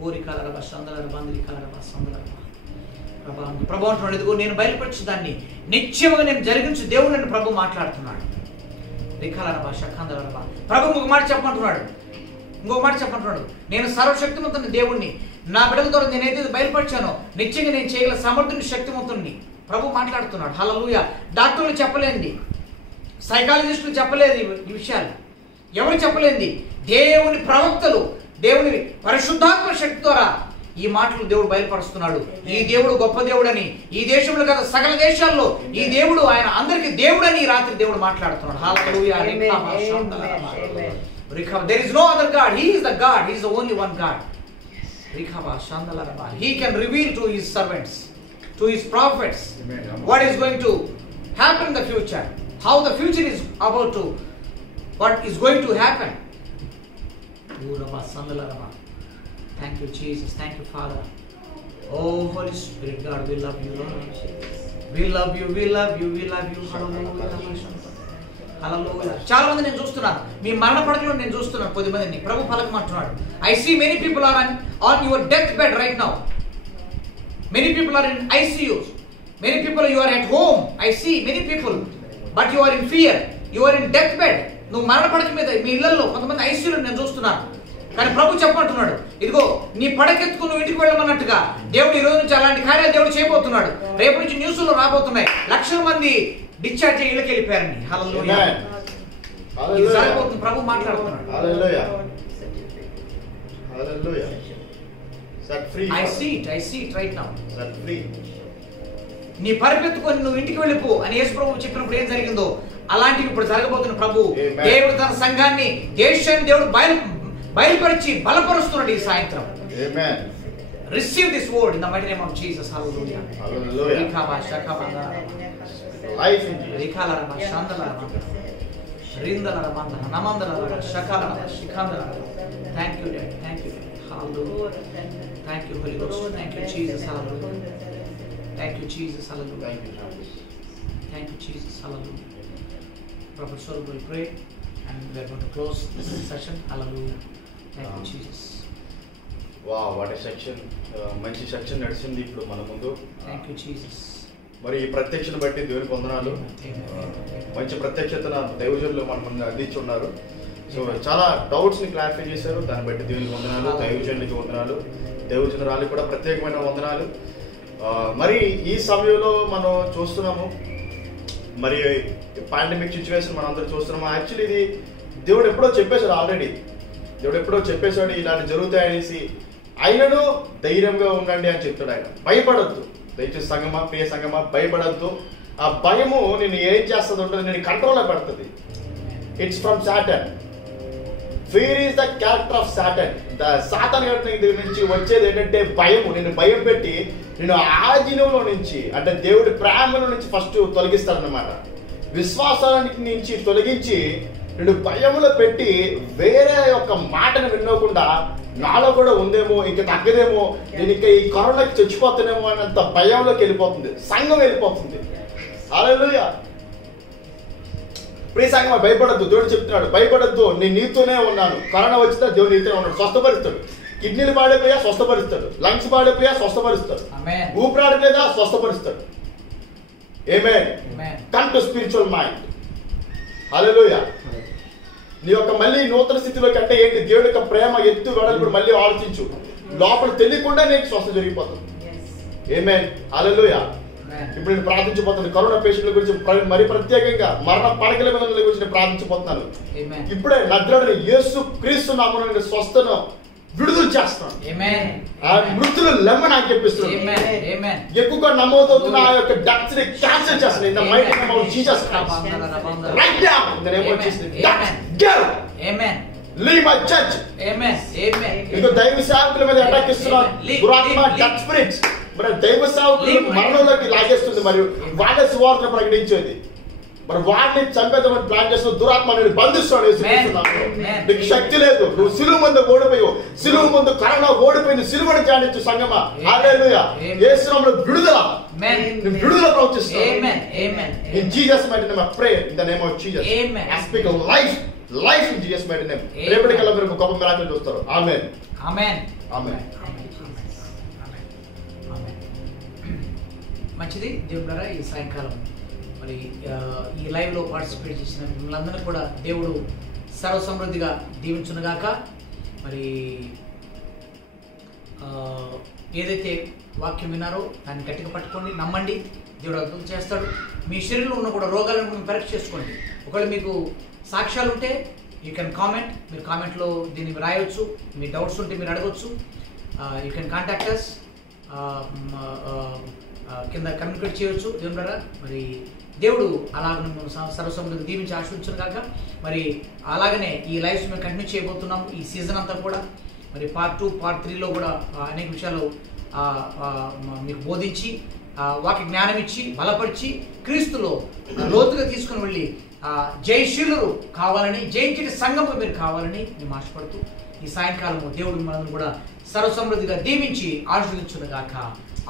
ఓ రిఖాల రమ షందల రమందర రిఖాల రమ సందల రమ ప్రభు అంటున్నాడు, ఇదిగో నేను బయలుపరిచే దాన్ని నిత్యముగా నేను జరిగించు దేవుడు అని ప్రభు మాట్లాడుతున్నాడు. రిఖాల రమ షఖందల రమ. ప్రభు ఇంకొక మాట చెప్పంటున్నాడు, నేను సర్వశక్తిమంతుని దేవుణ్ణి, నా బిడ్డల ద్వారా నేను ఏదైతే బయలుపరిచానో నిత్యంగా నేను చేయగల సమర్థుని శక్తిమంతుని ప్రభు మాట్లాడుతున్నాడు. హల్లెలూయా. డాక్టర్లు చెప్పలేంది, సైకాలజిస్టులు చెప్పలేదు ఈ విషయాలు. ఎవరు చెప్పలేంది? దేవుని ప్రవక్తలు, దేవుని పరిశుద్ధాత్మ శక్తి ద్వారా ఈ మాటలు దేవుడు బయలుపరుస్తున్నాడు. ఈ దేవుడు గొప్ప దేవుడని, ఈ దేశంలో కదా సకల దేశాల్లో ఈ దేవుడు ఆయన అందరికి దేవుడని ఈ రాత్రి దేవుడు మాట్లాడుతున్నాడు. హల్లెలూయా. There is no other God. He is the God. He is the only one God. He can reveal to his servants, to his prophets, what is going to happen in the future, how the future is about to, what is going to happen. Thank you, Jesus. Thank you, Father. Oh Holy Spirit God, we love you, Lord. We love you, we love you, we love you. హల్లెలూయా. చాలా మంది నేను చూస్తున్నాను, మీ మరణ పడకలో నేను చూస్తున్నాను కొద్ది మందిని ప్రభు పలకమంటున్నాడు. I see many people are on your deathbed right now. Many people are in ICUs. Many people you are at home. I see many people, but you are in fear. You are in deathbed. నువ్వు మరణ పడక మీద మీ ఇళ్లలో కొంతమంది ఐసీయూలో నేను చూస్తున్నాను. కానీ ప్రభు చెప్పమంటున్నాడు, ఇదిగో నీ పడకెత్తుకు నువ్వు ఇంటికి వెళ్ళమన్నట్టుగా దేవుడు ఈ రోజు నుంచి అలాంటి కార్యాలు దేవుడు చేయబోతున్నాడు. రేపు నుంచి న్యూస్లో రాబోతున్నాయి, లక్షల మంది డిశ్చార్జ్ అయ్యి ఇళ్ళకి వెళ్ళిపోయారండి. హల్లెలూయా. ఇది సరిపోతుంది, ప్రభు మాట్లాడుతున్నాడు. హల్లెలూయా. హల్లెలూయా. Set free. I see it right now. Set free. నీ పరిపెత్తుకొని నువ్వు ఇంటికి వెళ్ళిపో అని యేసు ప్రభువు చెప్పినప్పుడు ఏం జరిగిందో అలాంటివి ఇప్పుడు జరగబోతున్న ప్రభు. దేవుడు తన సంఘాన్ని, దేశాన్ని దేవుడు బయలుపరిచి బలపరుస్తున్నాడు ఈ సాయంత్రం. Amen. Receive this word in the mighty name of Jesus. Hallelujah. Hallelujah. Life in Jesus. Thank you, Dad. Thank you. Hallelujah. Thank you, Holy Ghost. Thank you, Jesus. Hallelujah. Thank you, Jesus. Hallelujah. Thank you, Jesus. Thank you, Jesus. Hallelujah. Prophet Saul will pray and we are going to close this session. Hallelujah. Thank you, Jesus. Wow, what a section. మంచి section నడిచింది ఇప్పుడు మన ముందు. Thank you, Jesus. మరి ఈ ప్రత్యక్షను బట్టి దేవునికి వందనాలు. మంచి ప్రత్యక్షతను దైవజనులు మన ముందు అందించున్నారు. సో చాలా డౌట్స్ ని క్లారిఫై చేశారు. దాన్ని బట్టి దేవునికి వందనాలు, దైవజనునికి వందనాలు, దైవజనురాలికి కూడా ప్రత్యేకమైన వందనాలు. మరి ఈ సమయంలో మనం చూస్తున్నాము, మరి పాండమిక్ సిచ్యువేషన్ మనం అందరూ చూస్తున్నాము. యాక్చువల్లీ ఇది దేవుడు ఎప్పుడో చెప్పేశాడు, ఆల్రెడీ దేవుడు ఎప్పుడో చెప్పేశాడు ఇలాంటి జరుగుతాయనేసి. అయినను ధైర్యంగా ఉండండి అని చెప్తాడు ఆయన. భయపడద్దు, దయచేసి సంగమా, ప్రియ సంగమా, భయపడద్దు. ఆ భయము నేను ఏం చేస్తుంది ఉంటుంది, నేను కంట్రోల్లో పెడుతుంది. It's from Satan. Fear is the character of Satan. Satan దగ్గర నుంచి వచ్చేది ఏంటంటే భయము. నేను భయం పెట్టి నేను ఆధీనంలో నుంచి, అంటే దేవుడి ప్రేమలో నుంచి ఫస్ట్ తొలగిస్తాడనమాట. విశ్వాసానికి నుంచి తొలగించి నేను భయములో పెట్టి వేరే యొక్క మాటను వినకుండా నాలో కూడా ఉందేమో, ఇంక తగ్గదేమో, నేను ఇంకా ఈ కరోనాకి చచ్చిపోతానేమో అన్నంత భయంలోకి వెళ్ళిపోతుంది, సంఘం వెళ్ళిపోతుంది. హల్లెలూయా. ప్రియ సంఘమా, భయపడద్దు. దేవుడు చెప్తున్నాడు, భయపడద్దు, నేను నీతోనే ఉన్నాను. కరోనా వచ్చినా దేవుడు నీతోనే ఉన్నాడు. స్వస్థపరుస్తాడు. కిడ్నీలు పాడైపోయా స్వస్థపరుస్తాడు, లంగ్స్ పాడైపోయా స్వస్థపరుస్తాడు, ఊపిరాడలేదా స్వస్థపరుస్తాడు. Amen. Come to spiritual mind. Hallelujah. నీ యొక్క మళ్ళీ నూతన స్థితిలోకి అంటే ఏంటి, దేవుడి యొక్క ప్రేమ ఎత్తు వెడల్పుడు మళ్ళీ ఆలోచించు. లోపల తెలియకుండా నీకు స్వస్థ జరిగిపోతుంది. ఆమేన్. హల్లెలూయా. ఇప్పుడు నేను ప్రార్థించబోతున్నాను కరోనా పేషెంట్ల గురించి, మరి ప్రత్యేకంగా మరణ పడకల మీద గురించి నేను ప్రార్థించబోతున్నాను. ఇప్పుడే నజరేయుడైన యేసు క్రీస్తు నామమున నేను స్వస్థను విడుదల చేస్తాను. ఆ మృతులు లెమ్మని ఆజ్ఞాపిస్తున్నాను. ఎక్కువగా నమోదవుతున్న ఆ యొక్క డక్ట్స్ ని క్యాన్సిల్ చేస్తాను. In the mighty name of Jesus Christ. Right now in the name of Jesus. Go. Amen. Leave my church. Amen. Amen. ఇక దైవ సేవకుల మీద అటాక్ ఇస్తున్నారు దురాత్మ, డక్ స్పిరిట్స్. మరి దైవ సేవకులు మరణంలోకి లాగేస్తుంది, మరియు వాళ్ళ సువార్తను ప్రకటించేది. మరి వాడిని చంపేద్దామని ప్లాన్ చేస్తున్న దురాత్మ నేను బంధిస్తాడు. నీకు శక్తి లేదు, నువ్వు సిలువ ముందు ఓడిపోయావు. సిలువ ముందు కరోనా ఓడిపోయింది. సిలువను ధ్యానించు సంగమా. హల్లెలూయా. యేసు నామములో విడుదల, నేను విడుదల ప్రవచిస్తాను. In Jesus mighty name I pray, in the name of Jesus I speak life, life in Jesus mighty name. రేపటికల్లా మీరు గొప్ప మిరాకిల్ చూస్తారు. ఆమేన్. ఆమేన్. ఆమేన్. మంచిది దేవుడారా. ఈ సాయంకాలం మరి ఈ లైవ్లో పార్టిసిపేట్ చేసిన మిమ్మల్ని కూడా దేవుడు సర్వసమృద్ధిగా దీవించునుగాక. మరి ఏదైతే వాక్యం విన్నారో దాన్ని గట్టిగా పట్టుకోండి, నమ్మండి, దేవుడు అద్భుతం చేస్తాడు. మీ శరీరంలో ఉన్న కూడా రోగాలను పరీక్ష చేసుకోండి. ఒకవేళ మీకు సాక్ష్యాలు ఉంటే యూ కెన్ కామెంట్, మీరు కామెంట్లో దీన్ని రాయవచ్చు. మీ డౌట్స్ ఉంటే మీరు అడగవచ్చు. యూ కెన్ కాంటాక్ట్ అస్, కింద కమ్యూనికేట్ చేయవచ్చు. దేవుడారా మరి దేవుడు అలాగ సర్వసమృద్ధిగా దీవించి ఆశీర్వదించును కాక. మరి అలాగనే ఈ లైవ్స్ మేము కంటిన్యూ చేయబోతున్నాము ఈ సీజన్ అంతా కూడా. మరి పార్ట్ 2, పార్ట్ 3లో కూడా అనేక విషయాలు మీకు బోధించి వాక్య జ్ఞానం ఇచ్చి బలపరిచి క్రీస్తులో లోతుగా తీసుకుని వెళ్ళి జయశీలురు కావాలని, జయించిన సంఘముగా మీరు కావాలని మేము ఆశపడుతూ ఈ సాయంకాలము దేవుడు మనల్ని కూడా సర్వసమృద్ధిగా దీవించి ఆశీర్వదించును గాక.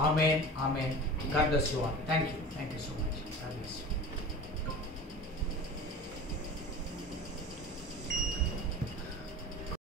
Amen, amen. God bless you all. Thank you so much. God bless you.